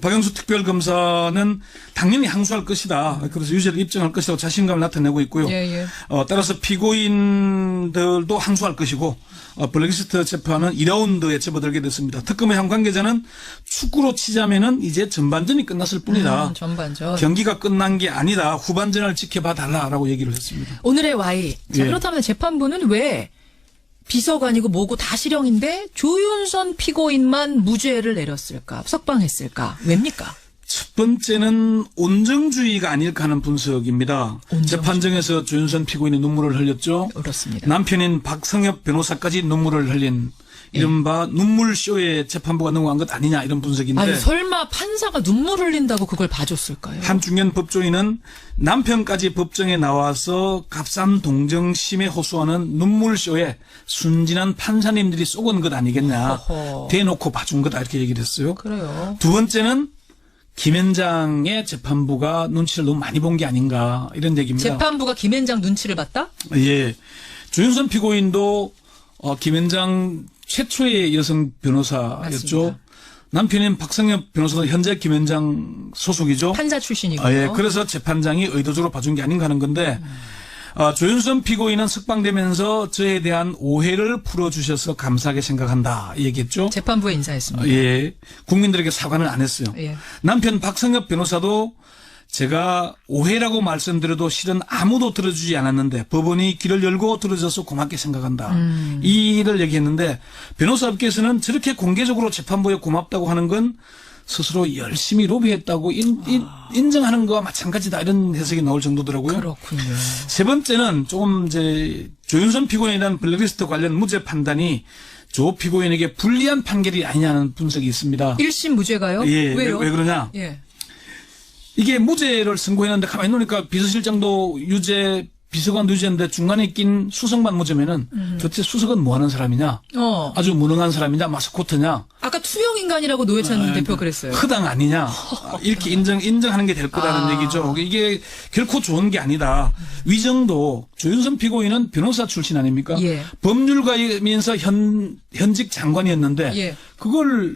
박영수 특별검사는 당연히 항소할 것이다. 그래서 유죄를 입증할 것이라고 자신감을 나타내고 있고요. 예, 예. 따라서 피고인들도 항소할 것이고 블랙리스트 재판은 2라운드에 접어들게 됐습니다. 특검의 한 관계자는 축구로 치자면은 이제 전반전이 끝났을 뿐이다. 전반전. 경기가 끝난 게 아니다. 후반전을 지켜봐 달라라고 얘기를 했습니다. 오늘의 Y. 자, 예. 그렇다면 재판부는 왜 비서관이고 뭐고 다 실형인데 조윤선 피고인만 무죄를 내렸을까? 석방했을까? 왜입니까? 첫 번째는 온정주의가 아닐까 하는 분석입니다. 온정주의. 재판정에서 조윤선 피고인이 눈물을 흘렸죠. 그렇습니다. 남편인 박성엽 변호사까지 눈물을 흘린 이른바 눈물쇼에 재판부가 넘어간 것 아니냐 이런 분석인데 설마 판사가 눈물 흘린다고 그걸 봐줬을까요? 한 중년 법조인은 남편까지 법정에 나와서 값싼 동정심에 호소하는 눈물쇼에 순진한 판사님들이 쏘은 것 아니겠냐. 어허. 대놓고 봐준 거다 이렇게 얘기를 했어요. 그래요. 두 번째는 김현장의 재판부가 눈치를 너무 많이 본 게 아닌가 이런 얘기입니다. 재판부가 김현장 눈치를 봤다? 예. 조윤선 피고인도 김현장 최초의 여성 변호사였죠. 맞습니다. 남편인 박성엽 변호사도 현재 김현장 소속이죠. 판사 출신이고요. 아, 예. 그래서 재판장이 의도적으로 봐준 게 아닌가 하는 건데 조윤선 피고인은 석방되면서 저에 대한 오해를 풀어주셔서 감사하게 생각한다 얘기했죠. 재판부에 인사했습니다. 예. 국민들에게 사과는 안 했어요. 예. 남편 박성엽 변호사도 제가 오해라고 말씀드려도 실은 아무도 들어주지 않았는데 법원이 길을 열고 들어줘서 고맙게 생각한다. 이 일을 얘기했는데 변호사업계에서는 저렇게 공개적으로 재판부에 고맙다고 하는 건 스스로 열심히 로비했다고 인정하는 거와 마찬가지다 이런 해석이 나올 정도더라고요. 그렇군요. 세 번째는 조금 이제 조윤선 피고인에 대한 블랙리스트 관련 무죄 판단이 조 피고인에게 불리한 판결이 아니냐는 분석이 있습니다. 1심 무죄가요? 예, 왜요? 왜 그러냐? 예. 이게 무죄를 선고했는데 가만히 놓으니까 비서실장도 유죄, 비서관도 유죄인데 중간에 낀 수석만 무죄면은 도대체 수석은 뭐 하는 사람이냐? 아주 무능한 사람이냐? 마스코트냐? 아까 투명 인간이라고 노회찬 대표 그랬어요. 허당 아니냐? 이렇게 인정하는 게 될 거라는 얘기죠. 이게 결코 좋은 게 아니다. 위정도 조윤선 피고인은 변호사 출신 아닙니까? 예. 법률가이면서 현직 장관이었는데 예. 그걸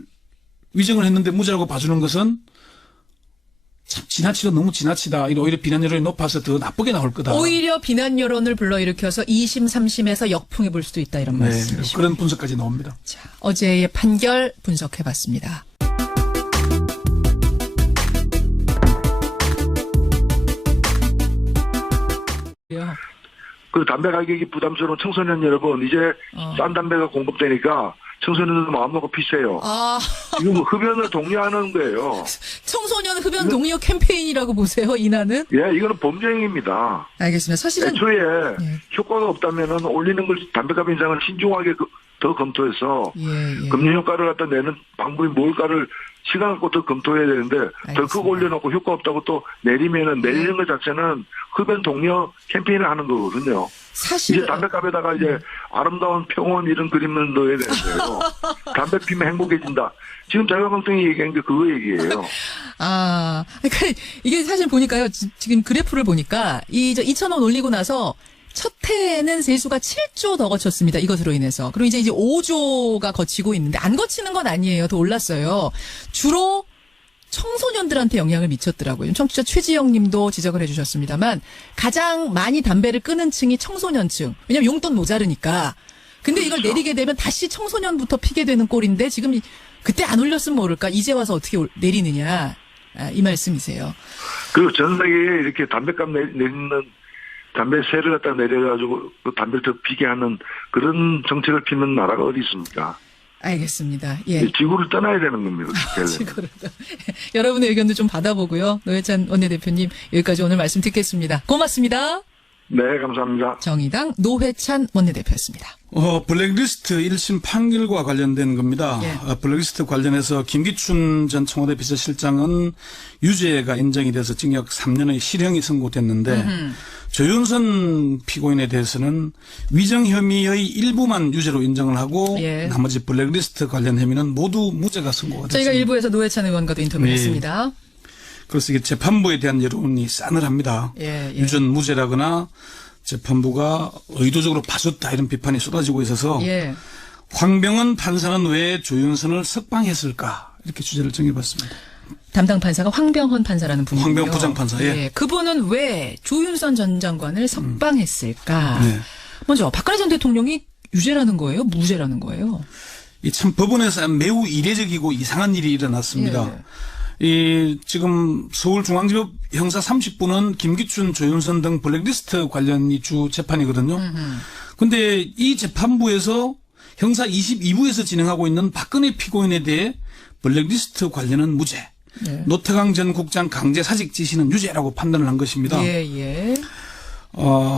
위정을 했는데 무죄라고 봐주는 것은 참 너무 지나치다. 오히려 비난 여론이 높아서 더 나쁘게 나올 거다. 오히려 비난 여론을 불러일으켜서 2심, 3심에서 역풍이 불 수도 있다 이런 네, 말씀이시죠. 그런 분석까지 나옵니다. 자, 어제의 판결 분석해봤습니다. 그 담배 가격이 부담스러운 청소년 여러분, 이제 싼 담배가 공급되니까 청소년들도 마음 놓고 피세요. 이거 뭐 흡연을 독려하는 거예요. 청소년 흡연 독려 캠페인이라고 보세요, 이나는? 예, 이거는 범죄행위입니다. 알겠습니다. 사실은 애초에 예. 효과가 없다면은 올리는 걸 담배값 인상을 신중하게 더 검토해서 예. 금리 효과를 갖다 내는 방법이 뭘까를 시간 갖고 더 검토해야 되는데 더 크게 올려놓고 효과 없다고 또 내리면은 내리는 것 자체는 흡연 독려 캠페인을 하는 거거든요. 사실 이제 담배값에다가 이제 아름다운 평온 이런 그림을 넣어야 되는데요. 담배 피면 행복해진다. 지금 자유한국당이 얘기한 게 그거 얘기예요. 그러니까 이게 사실 보니까요. 지금 그래프를 보니까 2,000원 올리고 나서 첫 해에는 세수가 7조 더 거쳤습니다. 이것으로 인해서. 그리고 이제 5조가 거치고 있는데 안 거치는 건 아니에요. 더 올랐어요. 주로 청소년들한테 영향을 미쳤더라고요. 청취자 최지영 님도 지적을 해주셨습니다만 가장 많이 담배를 끊은 층이 청소년층. 왜냐면 용돈 모자르니까. 근데 이걸 내리게 되면 다시 청소년부터 피게 되는 꼴인데 지금 그때 안 올렸으면 모를까. 이제 와서 어떻게 내리느냐. 이 말씀이세요. 그 전 세계에 이렇게 담배값 내리는 담배세를 갖다 내려가지고 그 담배를 더 피게 하는 그런 정책을 피는 나라가 어디 있습니까? 알겠습니다. 예. 지구를 떠나야 되는 겁니다. 지구를. 여러분의 의견도 좀 받아보고요. 노회찬 원내대표님 여기까지 오늘 말씀 듣겠습니다. 고맙습니다. 네, 감사합니다. 정의당 노회찬 원내대표였습니다. 블랙리스트 1심 판결과 관련된 겁니다. 예. 블랙리스트 관련해서 김기춘 전 청와대 비서실장은 유죄가 인정이 돼서 징역 3년의 실형이 선고됐는데 조윤선 피고인에 대해서는 위정 혐의의 일부만 유죄로 인정을 하고 예. 나머지 블랙리스트 관련 혐의는 모두 무죄가 선고가 됐습니다. 저희가 일부에서 노회찬 의원과도 인터뷰를 네. 했습니다. 그래서 이게 재판부에 대한 여론이 싸늘합니다. 예. 유전 무죄라거나 재판부가 의도적으로 봐줬다 이런 비판이 쏟아지고 있어서 예. 황병헌 판사는 왜 조윤선을 석방했을까 이렇게 주제를 정해봤습니다. 담당 판사가 황병헌 판사라는 분이고요. 황병헌 부장판사, 예. 그분은 왜 조윤선 전 장관을 석방했을까? 네. 먼저 박근혜 전 대통령이 유죄라는 거예요? 무죄라는 거예요? 이 참 법원에서 매우 이례적이고 이상한 일이 일어났습니다. 이 지금 서울중앙지법 형사 30부는 김기춘, 조윤선 등 블랙리스트 관련이 주 재판이거든요. 근데 이 재판부에서 형사 22부에서 진행하고 있는 박근혜 피고인에 대해 블랙리스트 관련은 무죄. 네. 노태강 전 국장 강제 사직 지시는 유죄라고 판단을 한 것입니다. 예.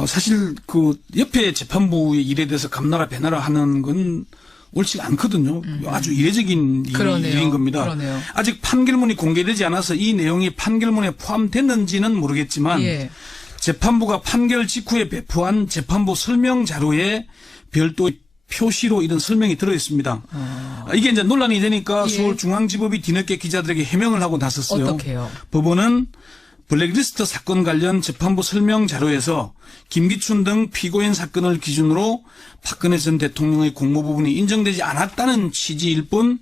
사실 그 옆에 재판부의 일에 대해서 감나라 배나라 하는 건 옳지가 않거든요. 아주 이례적인 일인 겁니다. 그러네요. 아직 판결문이 공개되지 않아서 이 내용이 판결문에 포함됐는지는 모르겠지만 예. 재판부가 판결 직후에 배포한 재판부 설명 자료에 별도 표시로 이런 설명이 들어 있습니다. 이게 이제 논란이 되니까 예. 서울중앙지법이 뒤늦게 기자들에게 해명을 하고 나섰어요. 어떻게요? 법원은 블랙리스트 사건 관련 재판부 설명 자료에서 김기춘 등 피고인 사건을 기준으로 박근혜 전 대통령의 공모 부분이 인정되지 않았다는 취지일 뿐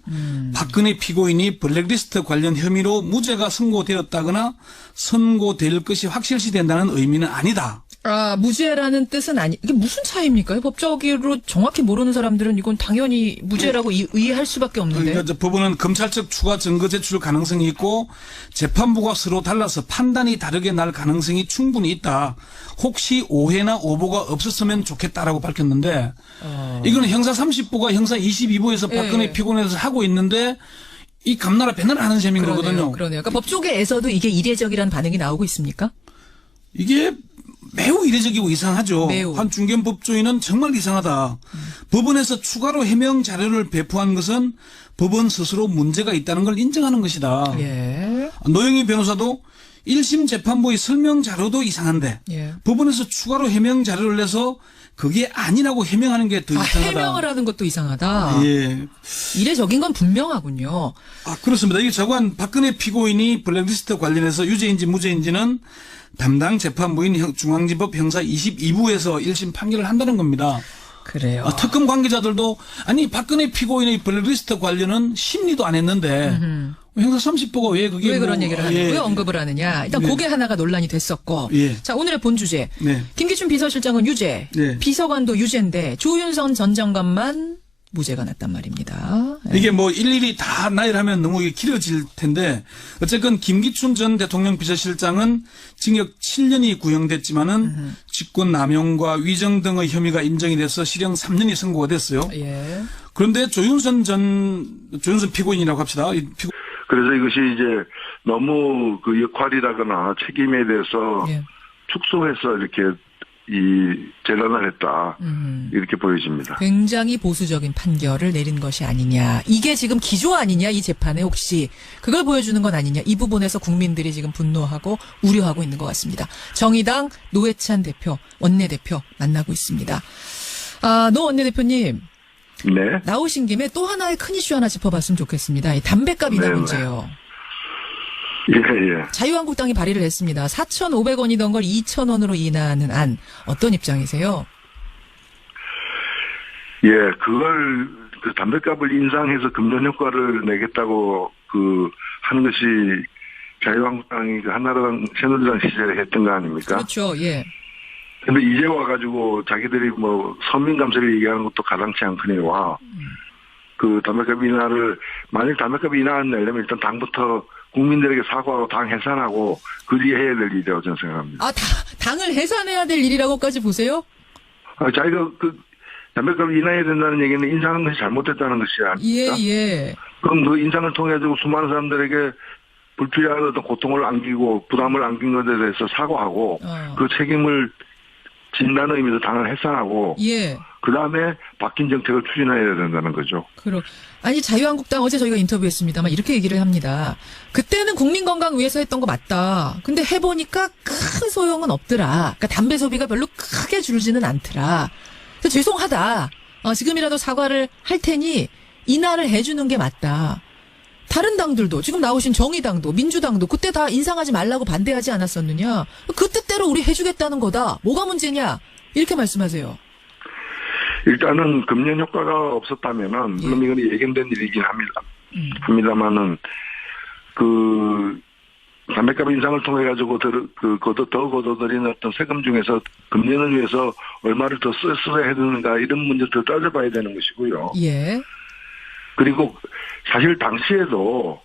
박근혜 피고인이 블랙리스트 관련 혐의로 무죄가 선고되었다거나 선고될 것이 확실시 된다는 의미는 아니다. 아, 무죄라는 뜻은 이게 무슨 차이입니까? 법적으로 정확히 모르는 사람들은 이건 당연히 무죄라고 이해할 수밖에 없는데. 그러니까 법원은 검찰 측 추가 증거 제출 가능성이 있고 재판부가 서로 달라서 판단이 다르게 날 가능성이 충분히 있다. 혹시 오해나 오보가 없었으면 좋겠다라고 밝혔는데 이거는 형사 30부가 형사 22부에서 박근혜 피고인에서 하고 있는데 이 감나라 배나라 하는 셈인 거거든요. 그러네요. 그러니까 법조계에서도 이게 이례적이라는 반응이 나오고 있습니까? 이게 매우 이례적이고 이상하죠. 매우. 한 중견 법조인은 정말 이상하다. 법원에서 추가로 해명 자료를 배포한 것은 법원 스스로 문제가 있다는 걸 인정하는 것이다. 예. 노영희 변호사도 1심 재판부의 설명 자료도 이상한데 예. 법원에서 추가로 해명 자료를 내서 그게 아니라고 해명하는 게 더 이상하다. 해명을 하는 것도 이상하다. 예. 이례적인 건 분명하군요. 아, 그렇습니다. 이게 저건 박근혜 피고인이 블랙리스트 관련해서 유죄인지 무죄인지는 담당 재판부인 중앙지법 형사 22부에서 1심 판결을 한다는 겁니다. 그래요. 특검 관계자들도 아니 박근혜 피고인의 블랙리스트 관련은 심리도 안 했는데 형사 30부가 왜 그게 왜 그런 얘기를 하냐, 왜 언급을 하느냐. 일단 그게 하나가 논란이 됐었고. 예. 자, 오늘의 본 주제. 네. 김기춘 비서실장은 유죄, 네. 비서관도 유죄인데 조윤선 전 장관만 무죄가 났단 말입니다. 예. 이게 뭐 일일이 다 나열하면 너무 길어질 텐데 어쨌건 김기춘 전 대통령 비서실장은 징역 7년이 구형됐지만은 직권 남용과 위정 등의 혐의가 인정이 돼서 실형 3년이 선고가 됐어요. 예. 그런데 조윤선 피고인이라고 합시다. 그래서 이것이 이제 너무 그 역할이라거나 책임에 대해서 예. 축소해서 이렇게 재단을 했다. 이렇게 보여집니다. 굉장히 보수적인 판결을 내린 것이 아니냐. 이게 지금 기조 아니냐, 이 재판에 혹시. 그걸 보여주는 건 아니냐. 이 부분에서 국민들이 지금 분노하고 우려하고 있는 것 같습니다. 정의당 노회찬 대표, 원내대표 만나고 있습니다. 아, 노 원내대표님. 네. 나오신 김에 또 하나의 큰 이슈 하나 짚어봤으면 좋겠습니다. 이 담배값 인하 네, 문제요. 예, 예. 자유한국당이 발의를 했습니다. 4,500원이던 걸 2,000원으로 인하하는 안. 어떤 입장이세요? 예, 그걸, 담배값을 인상해서 금전 효과를 내겠다고, 하는 것이 자유한국당이 한나라당, 새누리당 시절에 했던 거 아닙니까? 그렇죠, 예. 근데 이제 와가지고 자기들이 선민감세를 얘기하는 것도 가당치 않거니와, 담배값 인하를, 만약 담배값 인하 내려면 일단 당부터 국민들에게 사과하고 당 해산하고 그리해야 될 일이라고 저는 생각합니다. 아, 당을 해산해야 될 일이라고까지 보세요? 자기가 담배값을 인하해야 된다는 얘기는 인상하는 것이 잘못됐다는 것이 아닙니까? 예, 예. 그럼 그 인상을 통해 가지고 수많은 사람들에게 불필요한 어떤 고통을 안기고 부담을 안긴 것에 대해서 사과하고 그 책임을 진다는 의미에서 당을 해산하고 예. 그다음에 바뀐 정책을 추진해야 된다는 거죠. 아니 자유한국당 어제 저희가 인터뷰했습니다만 이렇게 얘기를 합니다. 그때는 국민 건강 위해서 했던 거 맞다. 근데 해보니까 큰 소용은 없더라. 그러니까 담배 소비가 별로 크게 줄지는 않더라. 그래서 죄송하다. 지금이라도 사과를 할 테니 인하를 해주는 게 맞다. 다른 당들도 지금 나오신 정의당도 민주당도 그때 다 인상하지 말라고 반대하지 않았었느냐. 그 뜻대로 우리 해주겠다는 거다. 뭐가 문제냐. 이렇게 말씀하세요. 일단은 금년 효과가 없었다면은 물론 이건 예견된 일이긴 합니다만은 담배값 인상을 통해 가지고 더 걷어들이는 어떤 세금 중에서 금년을 위해서 얼마를 더 써야 되는가 이런 문제도 따져봐야 되는 것이고요. 예. 그리고 사실 당시에도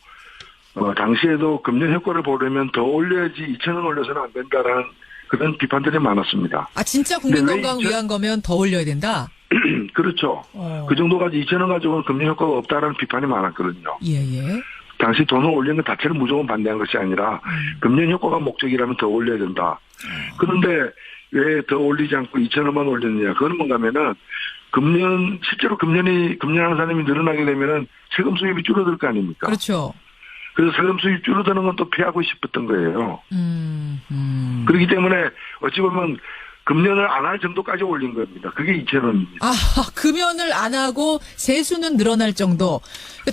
금년 효과를 보려면 더 올려야지 2,000원 올려서는 안 된다라는 그런 비판들이 많았습니다. 진짜 국민 건강 위한 거면 더 올려야 된다? 그렇죠. 그 정도까지 2,000원 가지고는 금년 효과가 없다라는 비판이 많았거든요. 예. 당시 돈을 올리는 것 자체를 무조건 반대한 것이 아니라 금년 효과가 목적이라면 더 올려야 된다. 그런데 왜 더 올리지 않고 2,000원만 올렸느냐. 그건 뭔가 하면은 실제로 금년하는 사람이 늘어나게 되면은 세금 수입이 줄어들 거 아닙니까? 그렇죠. 그래서 세금 수입 줄어드는 건 또 피하고 싶었던 거예요. 그렇기 때문에 어찌 보면 금년을 안 할 정도까지 올린 겁니다. 그게 2,000원입니다. 금연을 안 하고 세수는 늘어날 정도.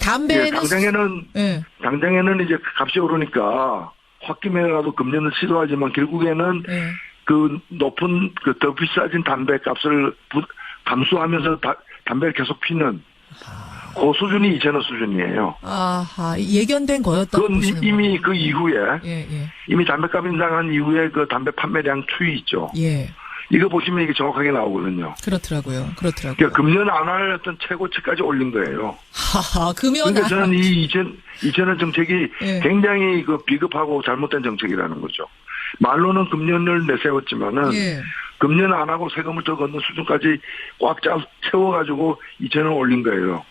담배는 당장에는 이제 값이 오르니까 홧김에라도 금연을 시도하지만 결국에는 예. 그 높은 그 더 비싸진 담배 값을 감수하면서 담배를 계속 피는 그 수준이 이전의 수준이에요. 아하, 예견된 거였다고 그건 보시는 이미 거군요. 그 이후에 예, 예. 이미 담배값 인상한 이후에 그 담배 판매량 추이 있죠. 예. 이거 보시면 이게 정확하게 나오거든요. 그렇더라고요. 그러니까 금년 안 할 어떤 최고치까지 올린 거예요. 하하, 금연 그러니까 저는 이 이전의 정책이 예. 굉장히 그 비겁하고 잘못된 정책이라는 거죠. 말로는 금년을 내세웠지만은 예. 금년 안 하고 세금을 더 걷는 수준까지 꽉 채워가지고 2천원 올린 거예요.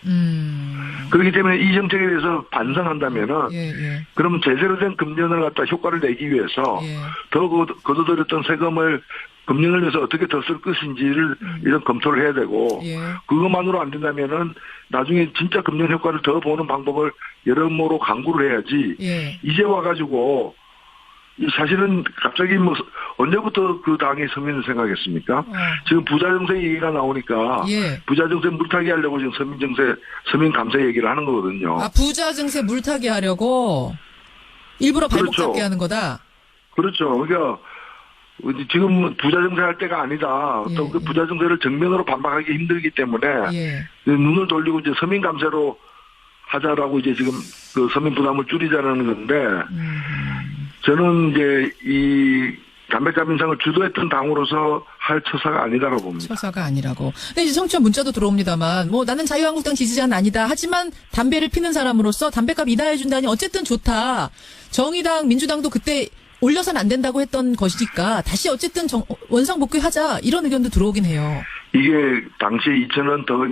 그렇기 때문에 이 정책에 대해서 반성한다면은 예, 예. 그러면 제대로 된 금년을 갖다 효과를 내기 위해서 예. 더 거둬들였던 세금을 금년을 위해서 어떻게 더 쓸 것인지를 이런 검토를 해야 되고 예. 그것만으로 안 된다면은 나중에 진짜 금년 효과를 더 보는 방법을 여러모로 강구를 해야지 예. 이제 와가지고 사실은 갑자기 뭐 언제부터 그 당이 서민을 생각했습니까? 지금 부자 정세 얘기가 나오니까 예. 부자 정세 물타기 하려고 지금 서민 감세 얘기를 하는 거거든요. 아, 부자 증세 물타기 하려고 일부러 발목 그렇죠. 잡게 하는 거다. 그렇죠. 그러니까 지금 부자 정세 할 때가 아니다. 예, 또 그 예. 부자 정세를 정면으로 반박하기 힘들기 때문에 예. 눈을 돌리고 이제 서민 감세로 하자라고 이제 지금 그 서민 부담을 줄이자라는 건데 저는 이제 이 담배값 인상을 주도했던 당으로서 할 처사가 아니다라고 봅니다. 처사가 아니라고. 근데 이제 청취자 문자도 들어옵니다만, 뭐 나는 자유한국당 지지자는 아니다. 하지만 담배를 피는 사람으로서 담배값 인하해준다니 어쨌든 좋다. 정의당, 민주당도 그때 올려서는 안 된다고 했던 것이니까 다시 어쨌든 원상복귀하자. 이런 의견도 들어오긴 해요. 이게 당시에 2,000원 더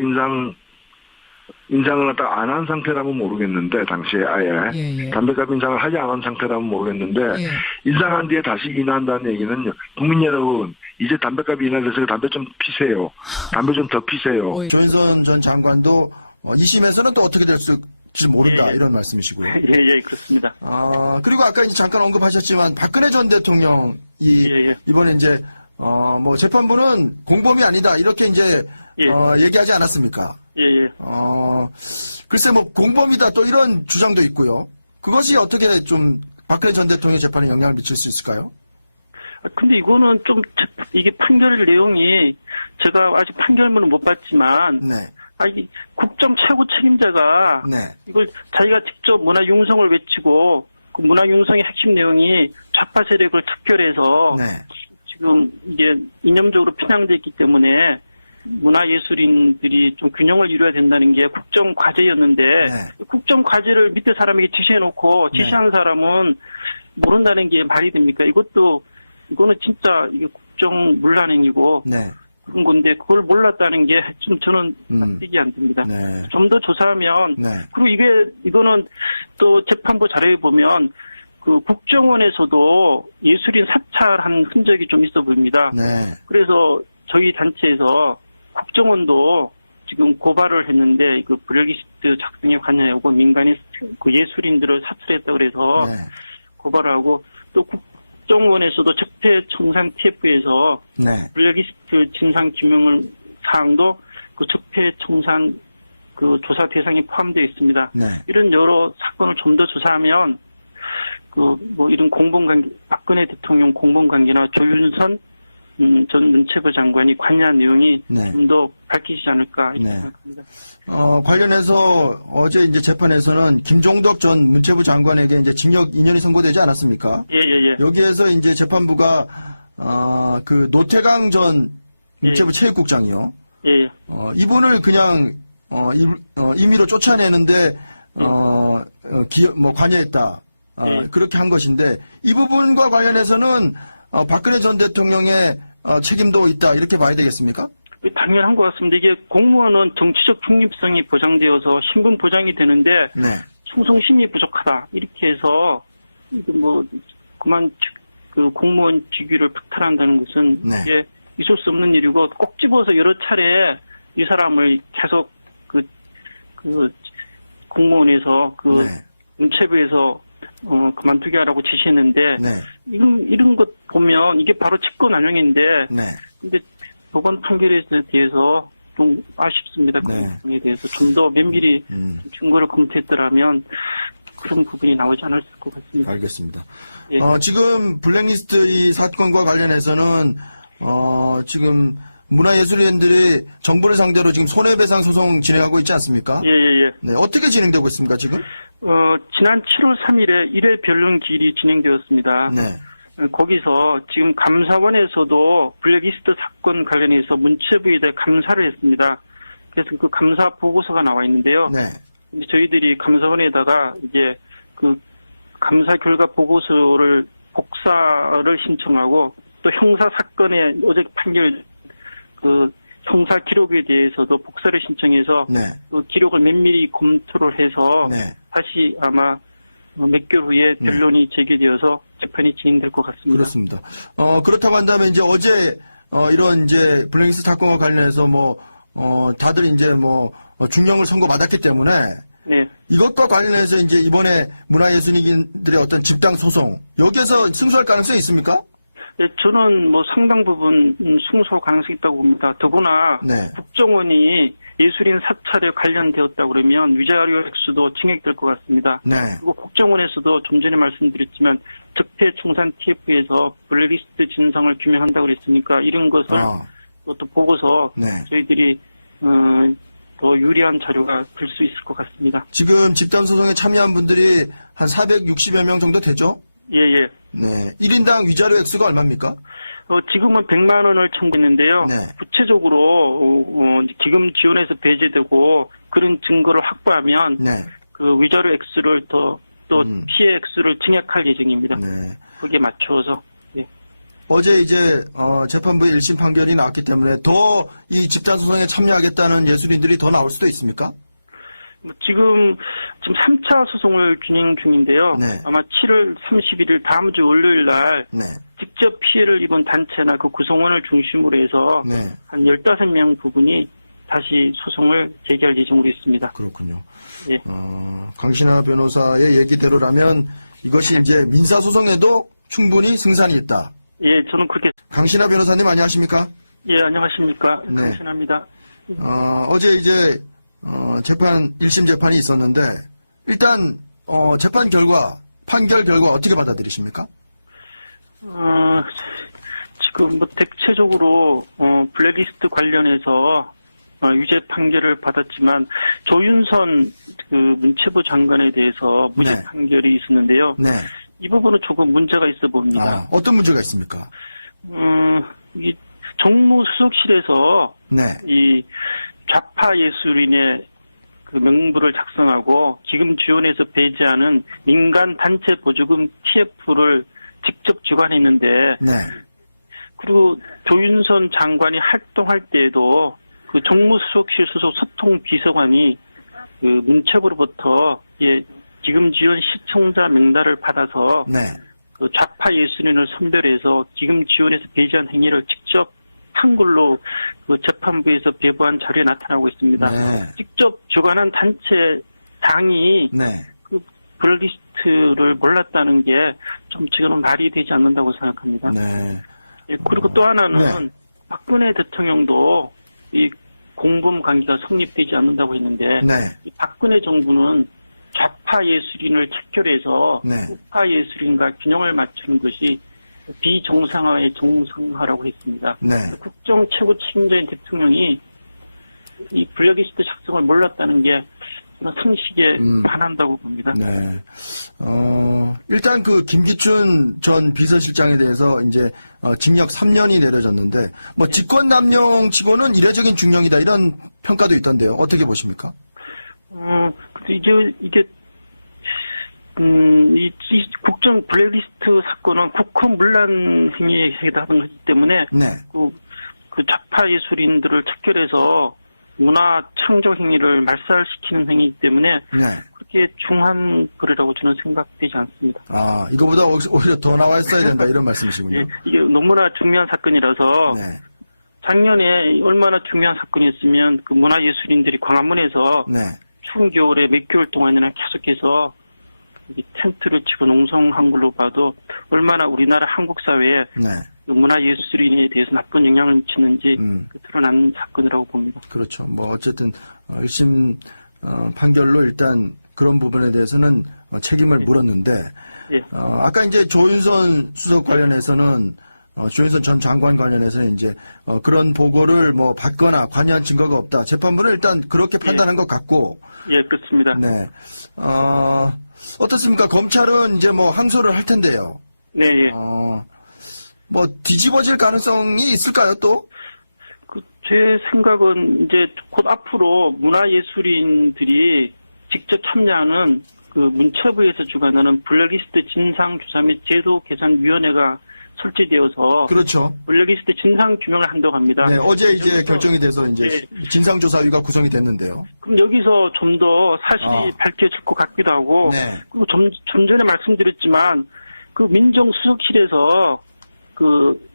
인상을 갖다가 안 한 상태라면 모르겠는데 당시에 아예 예, 예. 담배값 인상을 하지 않은 상태라면 모르겠는데 예. 인상한 뒤에 다시 인하한다는 얘기는 국민 여러분 이제 담배값이 인하돼서 담배 좀 피세요. 담배 좀 더 피세요. 조윤선 전 장관도 2심에서는 또 어떻게 될지 모른다 예, 예. 이런 말씀이시고요. 예, 그렇습니다. 그리고 아까 이제 잠깐 언급하셨지만 박근혜 전 대통령이 예. 이번에 이제 뭐 재판부는 공범이 아니다 이렇게 이제 예. 얘기하지 않았습니까? 예. 글쎄 뭐 공범이다 또 이런 주장도 있고요. 그것이 어떻게 좀 박근혜 전 대통령 재판에 영향을 미칠 수 있을까요? 근데 이거는 좀 이게 판결 내용이 제가 아직 판결문은 못 봤지만 네. 이 국정 최고 책임자가 네. 이걸 자기가 직접 문화 융성을 외치고 그 문화 융성의 핵심 내용이 좌파 세력을 특결해서 네. 지금 이게 이념적으로 편향돼 있기 때문에 문화예술인들이 좀 균형을 이루어야 된다는 게 국정 과제였는데 네. 국정 과제를 밑에 사람에게 지시해놓고 지시한 사람은 모른다는 게 말이 됩니까? 이거는 진짜 이게 국정 문란행위고 네. 그런 건데 그걸 몰랐다는 게 좀 저는 납득이 안 됩니다. 네. 좀 더 조사하면 네. 그리고 이거는 또 재판부 자료에 보면 그 국정원에서도 예술인 사찰한 흔적이 좀 있어 보입니다. 네. 그래서 저희 단체에서 국정원도 지금 고발을 했는데 그 블랙리스트 작성에 관여하고 민간인 그 예술인들을 사찰했다 그래서 네. 고발을 하고 또 국정원에서도 적폐청산 TF에서 네. 블랙리스트 진상 규명 사항도 그 적폐청산 그 조사 대상에 포함되어 있습니다. 네. 이런 여러 사건을 좀 더 조사하면 그 뭐 이런 공범관계 박근혜 대통령 공범관계나 조윤선 전 문체부 장관이 관여한 내용이 네. 좀 더 밝히지 않을까 이렇게 네. 생각합니다. 관련해서 어제 이제 재판에서는 김종덕 전 문체부 장관에게 이제 징역 2년이 선고되지 않았습니까? 예. 여기에서 이제 재판부가 그 노태강 전 문체부 체육국장이요. 예. 이분을 그냥 임의로 쫓아내는데 관여했다. 예. 그렇게 한 것인데 이 부분과 관련해서는 박근혜 전 대통령의 책임도 있다 이렇게 봐야 되겠습니까? 당연한 것 같습니다. 이게 공무원은 정치적 중립성이 보장되어서 신분 보장이 되는데 네. 충성심이 부족하다 이렇게 해서 이거 뭐 그만 그 공무원 직위를 박탈한다는 것은 네. 이게 있을 수 없는 일이고 꼭 집어서 여러 차례 이 사람을 계속 그 공무원에서 그 네. 문체부에서 그만두게 하라고 지시했는데 네. 이런 것 보면 이게 바로 직권남용인데 네. 근데 법원 판결에 대해서 좀 아쉽습니다. 그 네. 부분에 대해서 좀 더 면밀히 증거를 검토했더라면 그런 부분이 나오지 않을 것 같습니다. 알겠습니다. 예. 지금 블랙리스트 이 사건과 관련해서는 지금 문화예술인들이 정부를 상대로 지금 손해배상 소송 진행하고 있지 않습니까? 예. 네, 어떻게 진행되고 있습니까, 지금? 지난 7월 3일에 1회 변론 기일이 진행되었습니다. 네. 거기서 지금 감사원에서도 블랙리스트 사건 관련해서 문체부에 대해 감사를 했습니다. 그래서 그 감사 보고서가 나와 있는데요. 네. 근데 저희들이 감사원에다가 이제 그 감사 결과 보고서를 복사를 신청하고 또 형사 사건의 어제 판결 그 형사 기록에 대해서도 복사를 신청해서 네. 그 기록을 면밀히 검토를 해서 네. 다시 아마 몇 개월 후에 변론이 재개되어서 재판이 진행될 것 같습니다. 그렇습니다. 그렇다고 한다면 이제 어제 이런 이제 블랙리스트 사건과 관련해서 다들 이제 중형을 선고받았기 때문에 네. 이것과 관련해서 이제 이번에 문화예술인들의 어떤 집단 소송 여기에서 승소할 가능성이 있습니까? 네, 저는 상당 부분 승소 가능성이 있다고 봅니다. 더구나 네. 국정원이 예술인 사찰에 관련되었다 그러면 위자료 액수도 증액될 것 같습니다. 네. 그리고 국정원에서도 좀 전에 말씀드렸지만 적폐청산 TF에서 블랙리스트 진상을 규명한다고 그랬으니까 이런 것을 또 보고서 네. 저희들이 더 유리한 자료가 될 수 있을 것 같습니다. 지금 집단 소송에 참여한 분들이 한 460여 명 정도 되죠? 예. 네. 1인당 위자료 액수가 얼마입니까? 지금은 100만 원을 청구했는데요. 네. 구체적으로 기금 지원에서 배제되고 그런 증거를 확보하면 네. 그 위자료 액수를 또 피해 액수를 증액할 예정입니다. 네. 거기에 맞추어서. 예. 어제 이제 재판부의 1심 판결이 나왔기 때문에 더 이 집단 소송에 참여하겠다는 예술인들이 더 나올 수도 있습니까? 지금 3차 소송을 진행 중인데요. 네. 아마 7월 31일 다음 주 월요일 날 네. 직접 피해를 입은 단체나 그 구성원을 중심으로 해서 네. 한 15명 부분이 다시 소송을 제기할 예정으로 있습니다. 그렇군요. 예. 강신하 변호사의 얘기대로라면 이것이 이제 민사소송에도 충분히 승산이 있다. 예, 저는 그렇게. 강신하 변호사님 안녕하십니까? 예, 안녕하십니까. 네. 강신합니다. 어제 이제 1심 재판이 있었는데 일단 재판 결과 판결 결과 어떻게 받아들이십니까? 지금 대체적으로 블랙리스트 관련해서 유죄 판결을 받았지만 조윤선 그 문체부 장관에 대해서 무죄 네. 판결이 있었는데요. 네. 이 부분은 조금 문제가 있어 봅니다. 어떤 문제가 있습니까? 이 정무수석실에서 네. 이 좌파 예술인의 그 명부를 작성하고 기금 지원에서 배제하는 민간 단체 보조금 TF를 직접 주관했는데, 네. 그리고 조윤선 장관이 활동할 때에도 그 정무수석실 소속 소통비서관이 그 문체부로부터 기금 지원 시청자 명단을 받아서 네. 그 좌파 예술인을 선별해서 기금 지원에서 배제한 행위를 직접 한글로 그 재판부에서 배부한 자료에 나타나고 있습니다. 네. 직접 주관한 단체 당이 네. 그 블랙리스트를 몰랐다는 게 좀 지금은 말이 되지 않는다고 생각합니다. 네. 예, 그리고 또 하나는 네. 박근혜 대통령도 이 공범 관계가 성립되지 않는다고 했는데 네. 이 박근혜 정부는 좌파 예술인을 척결해서 네. 우파 예술인과 균형을 맞추는 것이 비정상화의 정상화라고 했습니다. 네. 국정 최고 책임자인 대통령이 이 블랙리스트 작성을 몰랐다는 게 저는 상식에 반한다고 봅니다. 네. 일단 그 김기춘 전 비서실장에 대해서 이제 징역 3년이 내려졌는데 직권 남용치고는 이례적인 중형이다 이런 평가도 있던데요. 어떻게 보십니까? 근데 이게 이 국정 블랙리스트 사건은 국허문란 행위에 해당하기 때문에 네. 그 좌파 예술인들을 척결해서 문화 창조 행위를 말살시키는 행위이기 때문에 네. 그렇게 중한 거리라고 저는 생각되지 않습니다. 이거보다 오히려 더 나와 있어야 된다 이런 말씀이시군요. 예, 이게 너무나 중요한 사건이라서 네. 작년에 얼마나 중요한 사건이었으면 그 문화예술인들이 광화문에서 네. 추운 겨울에 몇 개월 동안이나 계속해서 텐트를 치고 농성한 걸로 봐도 얼마나 우리나라 한국 사회에 네. 문화예술인에 대해서 나쁜 영향을 미치는지 드러난 사건이라고 봅니다. 그렇죠. 어쨌든 1심 판결로 일단 그런 부분에 대해서는 책임을 물었는데 예. 아까 이제 조윤선 수석 관련해서는 조윤선 전 장관 관련해서는 이제 그런 보고를 뭐 받거나 관여한 증거가 없다. 재판부는 일단 그렇게 판단한 것 같고. 예, 그렇습니다. 네. 어떻습니까? 검찰은 이제 뭐 항소를 할 텐데요. 네, 예. 뭐 뒤집어질 가능성이 있을까요, 또? 제 생각은 이제 곧 앞으로 문화예술인들이 직접 참여하는 그 문체부에서 주관하는 블랙리스트 진상조사 및 제도 개선위원회가 설치되어서 그렇죠. 블랙리스트 진상 규명을 한다고 합니다. 네, 어제 이제 여기서, 결정이 돼서 이제 네. 진상조사위가 구성이 됐는데요. 그럼 여기서 좀 더 사실이 밝혀질 것 같기도 하고, 네. 그리고 좀 전에 말씀드렸지만 그 민정수석실에서 그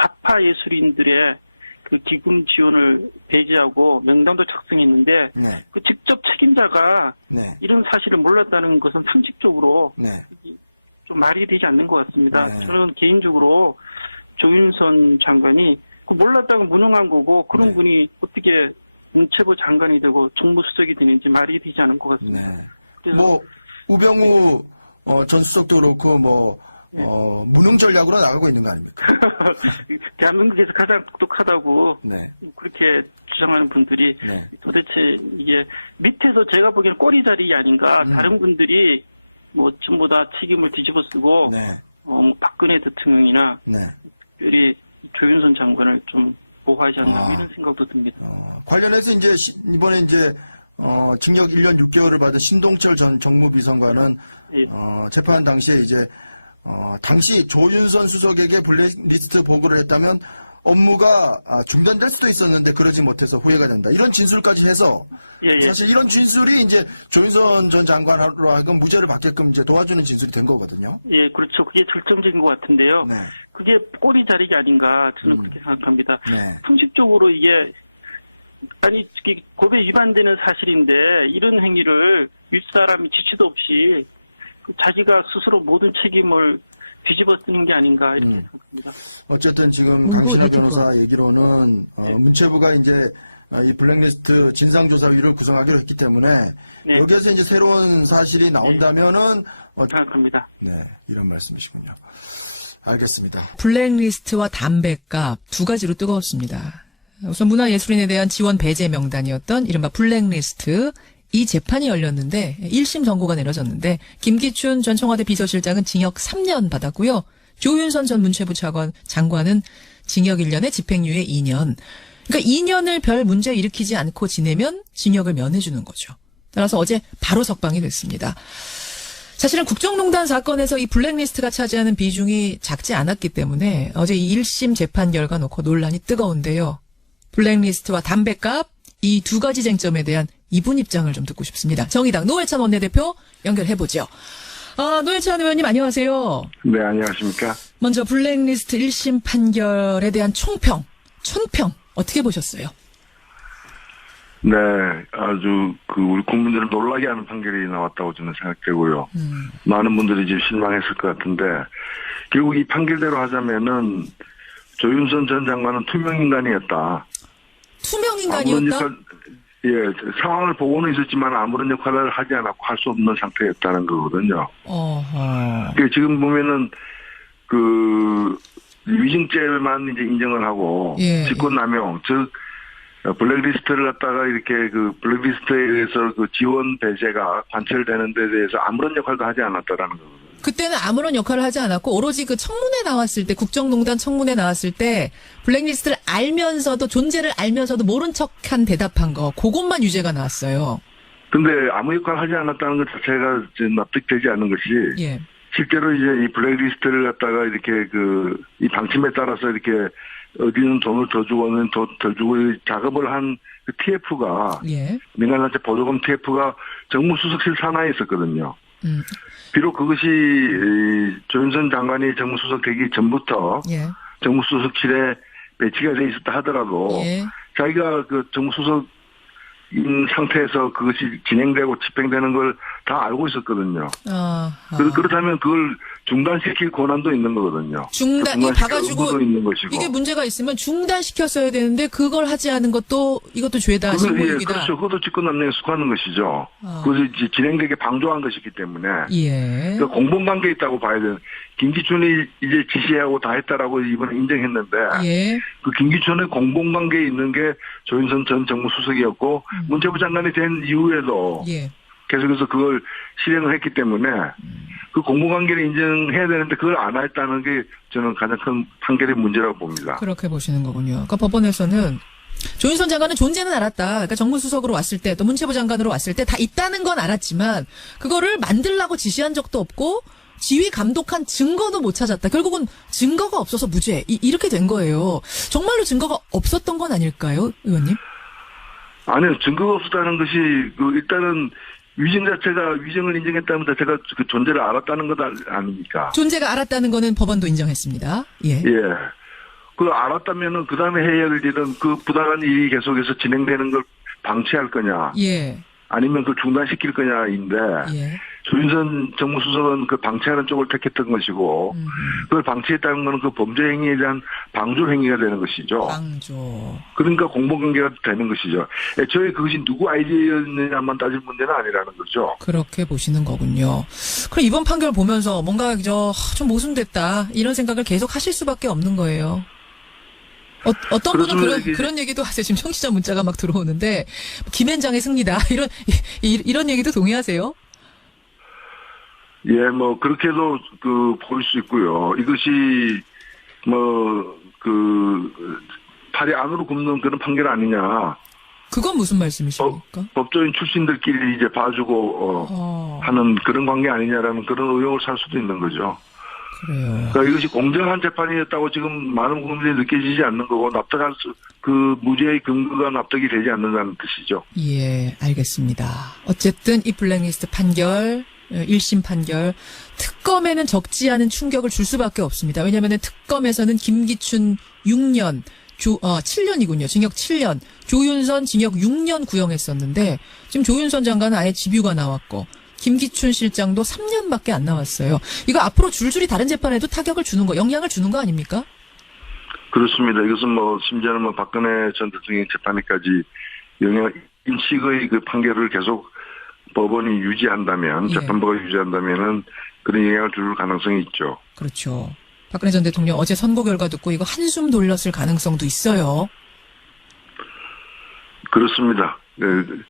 좌파 예술인들의 그 기금 지원을 배제하고 명단도 작성했는데 네. 그 직접 책임자가 네. 이런 사실을 몰랐다는 것은 상식적으로 네. 좀 말이 되지 않는 것 같습니다. 네. 저는 개인적으로 조윤선 장관이 그 몰랐다고 무능한 거고 그런 네. 분이 어떻게 문체부 장관이 되고 정무수석이 되는지 말이 되지 않은 것 같습니다. 네. 그래서 뭐 우병우 전 수석도 그렇고 뭐 무능 전략으로 나가고 있는 거 아닙니까? 대한민국에서 가장 똑똑하다고 네. 그렇게 주장하는 분들이 네. 도대체 이게 밑에서 제가 보기에는 꼬리 자리 아닌가. 다른 분들이 뭐 전부 다 책임을 뒤집어 쓰고 네. 뭐 박근혜 대통령이나 네. 특별히 조윤선 장관을 좀 보호하지 않나 이런 생각도 듭니다. 관련해서 이제 이번에 이제 징역 1년 6개월을 받은 신동철 전 정무비서관은 예. 재판 당시에 이제 당시 조윤선 수석에게 블랙리스트 보고를 했다면 업무가 중단될 수도 있었는데 그러지 못해서 후회가 된다. 이런 진술까지 해서 예, 예. 사실 이런 진술이 이제 조윤선 전 장관으로 하여금 무죄를 받게끔 이제 도와주는 진술이 된 거거든요. 예, 그렇죠. 그게 절정적인 것 같은데요. 네. 그게 꼬리 자리가 아닌가 저는 그렇게 생각합니다. 네. 상식적으로 이게 아니 법에 위반되는 사실인데 이런 행위를 윗사람이 지시도 없이 자기가 스스로 모든 책임을 뒤집어 쓰는 게 아닌가 이렇게 생각합니다. 어쨌든 지금 강신하 변호사 얘기로는 문체부가 이제 이 블랙리스트 진상조사위를 구성하기로 했기 때문에 네. 여기에서 이제 새로운 사실이 나온다면은 생각합니다. 네, 이런 말씀이시군요. 알겠습니다. 블랙리스트와 담뱃값 두 가지로 뜨거웠습니다. 우선 문화예술인에 대한 지원 배제 명단이었던 이른바 블랙리스트 이 재판이 열렸는데 1심 선고가 내려졌는데 김기춘 전 청와대 비서실장은 징역 3년 받았고요. 조윤선 전 문체부 장관은 징역 1년에 집행유예 2년. 그러니까 2년을 별 문제 일으키지 않고 지내면 징역을 면해주는 거죠. 따라서 어제 바로 석방이 됐습니다. 사실은 국정농단 사건에서 이 블랙리스트가 차지하는 비중이 작지 않았기 때문에 어제 이 1심 재판 결과 놓고 논란이 뜨거운데요. 블랙리스트와 담뱃값 이 두 가지 쟁점에 대한 이분 입장을 좀 듣고 싶습니다. 정의당 노회찬 원내대표 연결해보죠. 노회찬 의원님 안녕하세요. 네, 안녕하십니까. 먼저 블랙리스트 1심 판결에 대한 총평, 촌평 어떻게 보셨어요? 네, 아주 우리 국민들을 놀라게 하는 판결이 나왔다고 저는 생각되고요. 많은 분들이 지금 실망했을 것 같은데 결국 이 판결대로 하자면은 조윤선 전 장관은 투명인간이었다. 투명인간이었다? 예, 상황을 보고는 있었지만 아무런 역할을 하지 않았고 할 수 없는 상태였다는 거거든요. 지금 보면은 위증죄만 이제 인정을 하고 예, 직권남용, 즉 블랙리스트를 갖다가 이렇게 블랙리스트에 의해서 지원 배제가 관철되는 데 대해서 아무런 역할도 하지 않았다라는 거거든요. 그때는 아무런 역할을 하지 않았고 오로지 그 청문회 나왔을 때 국정농단 청문회 나왔을 때 블랙리스트를 알면서도 존재를 알면서도 모른 척한 대답한 거 그것만 유죄가 나왔어요. 근데 아무 역할을 하지 않았다는 것 자체가 납득되지 않는 것이 예. 실제로 이제 이 블랙리스트를 갖다가 이렇게 이 방침에 따라서 이렇게 어디는 돈을 더 주고 어디는 더 주고 작업을 한 그 TF가 예. 민간단체 보조금 TF가 정무수석실 산하에 있었거든요. 비록 그것이 조윤선 장관이 정무수석 되기 전부터 예. 정무수석실에 배치가 돼 있었다 하더라도 예. 자기가 정무수석인 상태에서 그것이 진행되고 집행되는 걸 다 알고 있었거든요. 그렇다면 그걸 중단시킬 권한도 있는 거거든요. 이 봐가지고 의무도 있는 것이고. 이게 문제가 있으면 중단시켰어야 되는데 그걸 하지 않은 것도 이것도 죄다 신고유기다. 그렇죠. 그것도 직권남용에 속하는 것이죠. 그것이 이제 진행되게 방조한 것이기 때문에. 예. 그러니까 공범관계에 있다고 봐야 되는. 김기춘이 이제 지시하고 다 했다라고 이번에 인정했는데. 예. 그 김기춘의 공범관계에 있는 게 조윤선 전 정무수석이었고 문체부 장관이 된 이후에도 예. 계속해서 그걸 실행을 했기 때문에 그 공범관계를 인정해야 되는데 그걸 안 했다는 게 저는 가장 큰 판결의 문제라고 봅니다. 그렇게 보시는 거군요. 그러니까 법원에서는 조윤선 장관은 존재는 알았다. 그러니까 정무수석으로 왔을 때 또 문체부 장관으로 왔을 때 다 있다는 건 알았지만 그거를 만들라고 지시한 적도 없고 지휘 감독한 증거도 못 찾았다. 결국은 증거가 없어서 무죄. 이렇게 된 거예요. 정말로 증거가 없었던 건 아닐까요, 의원님? 아니요. 증거가 없었다는 것이 일단은 위정을 인정했다는 것 자체가 그 존재를 알았다는 것 아닙니까? 존재가 알았다는 거는 법원도 인정했습니다. 예. 예. 그걸 알았다면은 그 다음에 해야 할 일은 그 부당한 일이 계속해서 진행되는 걸 방치할 거냐. 예. 아니면 그걸 중단시킬 거냐인데. 예. 조윤선 정무수석은 그 방치하는 쪽을 택했던 것이고, 그걸 방치했다는 것은 그 범죄 행위에 대한 방조 행위가 되는 것이죠. 방조. 그러니까 공범관계가 되는 것이죠. 애초에 그것이 누구 아이디어였느냐만 따질 문제는 아니라는 거죠. 그렇게 보시는 거군요. 그럼 이번 판결 보면서 뭔가 좀 모순됐다 이런 생각을 계속 하실 수밖에 없는 거예요. 어떤 분은 그런 얘기도 하세요. 지금 청취자 문자가 막 들어오는데 김앤장의 승리다 이런 얘기도 동의하세요? 예, 그렇게도 보일 수 있고요. 이것이 팔이 안으로 굽는 그런 판결 아니냐. 그건 무슨 말씀이십니까? 법조인 출신들끼리 이제 봐주고 하는 그런 관계 아니냐라는 그런 의혹을 살 수도 있는 거죠. 그래요. 그러니까 이것이 공정한 재판이었다고 지금 많은 국민들이 느껴지지 않는 거고 무죄의 근거가 납득이 되지 않는다는 뜻이죠. 예, 알겠습니다. 어쨌든 이 블랙리스트 판결 1심 판결 특검에는 적지 않은 충격을 줄 수밖에 없습니다. 왜냐하면 특검에서는 김기춘 6년 7년이군요. 징역 7년. 조윤선 징역 6년 구형했었는데 지금 조윤선 장관은 아예 집유가 나왔고 김기춘 실장도 3년밖에 안 나왔어요. 이거 앞으로 줄줄이 다른 재판에도 타격을 주는 거, 영향을 주는 거 아닙니까? 그렇습니다. 이것은 심지어는 박근혜 전 대통령 재판에까지 임식의 그 판결을 계속 법원이 유지한다면, 예. 재판부가 유지한다면은 그런 영향을 줄 가능성이 있죠. 그렇죠. 박근혜 전 대통령 어제 선고 결과 듣고 이거 한숨 돌렸을 가능성도 있어요. 그렇습니다.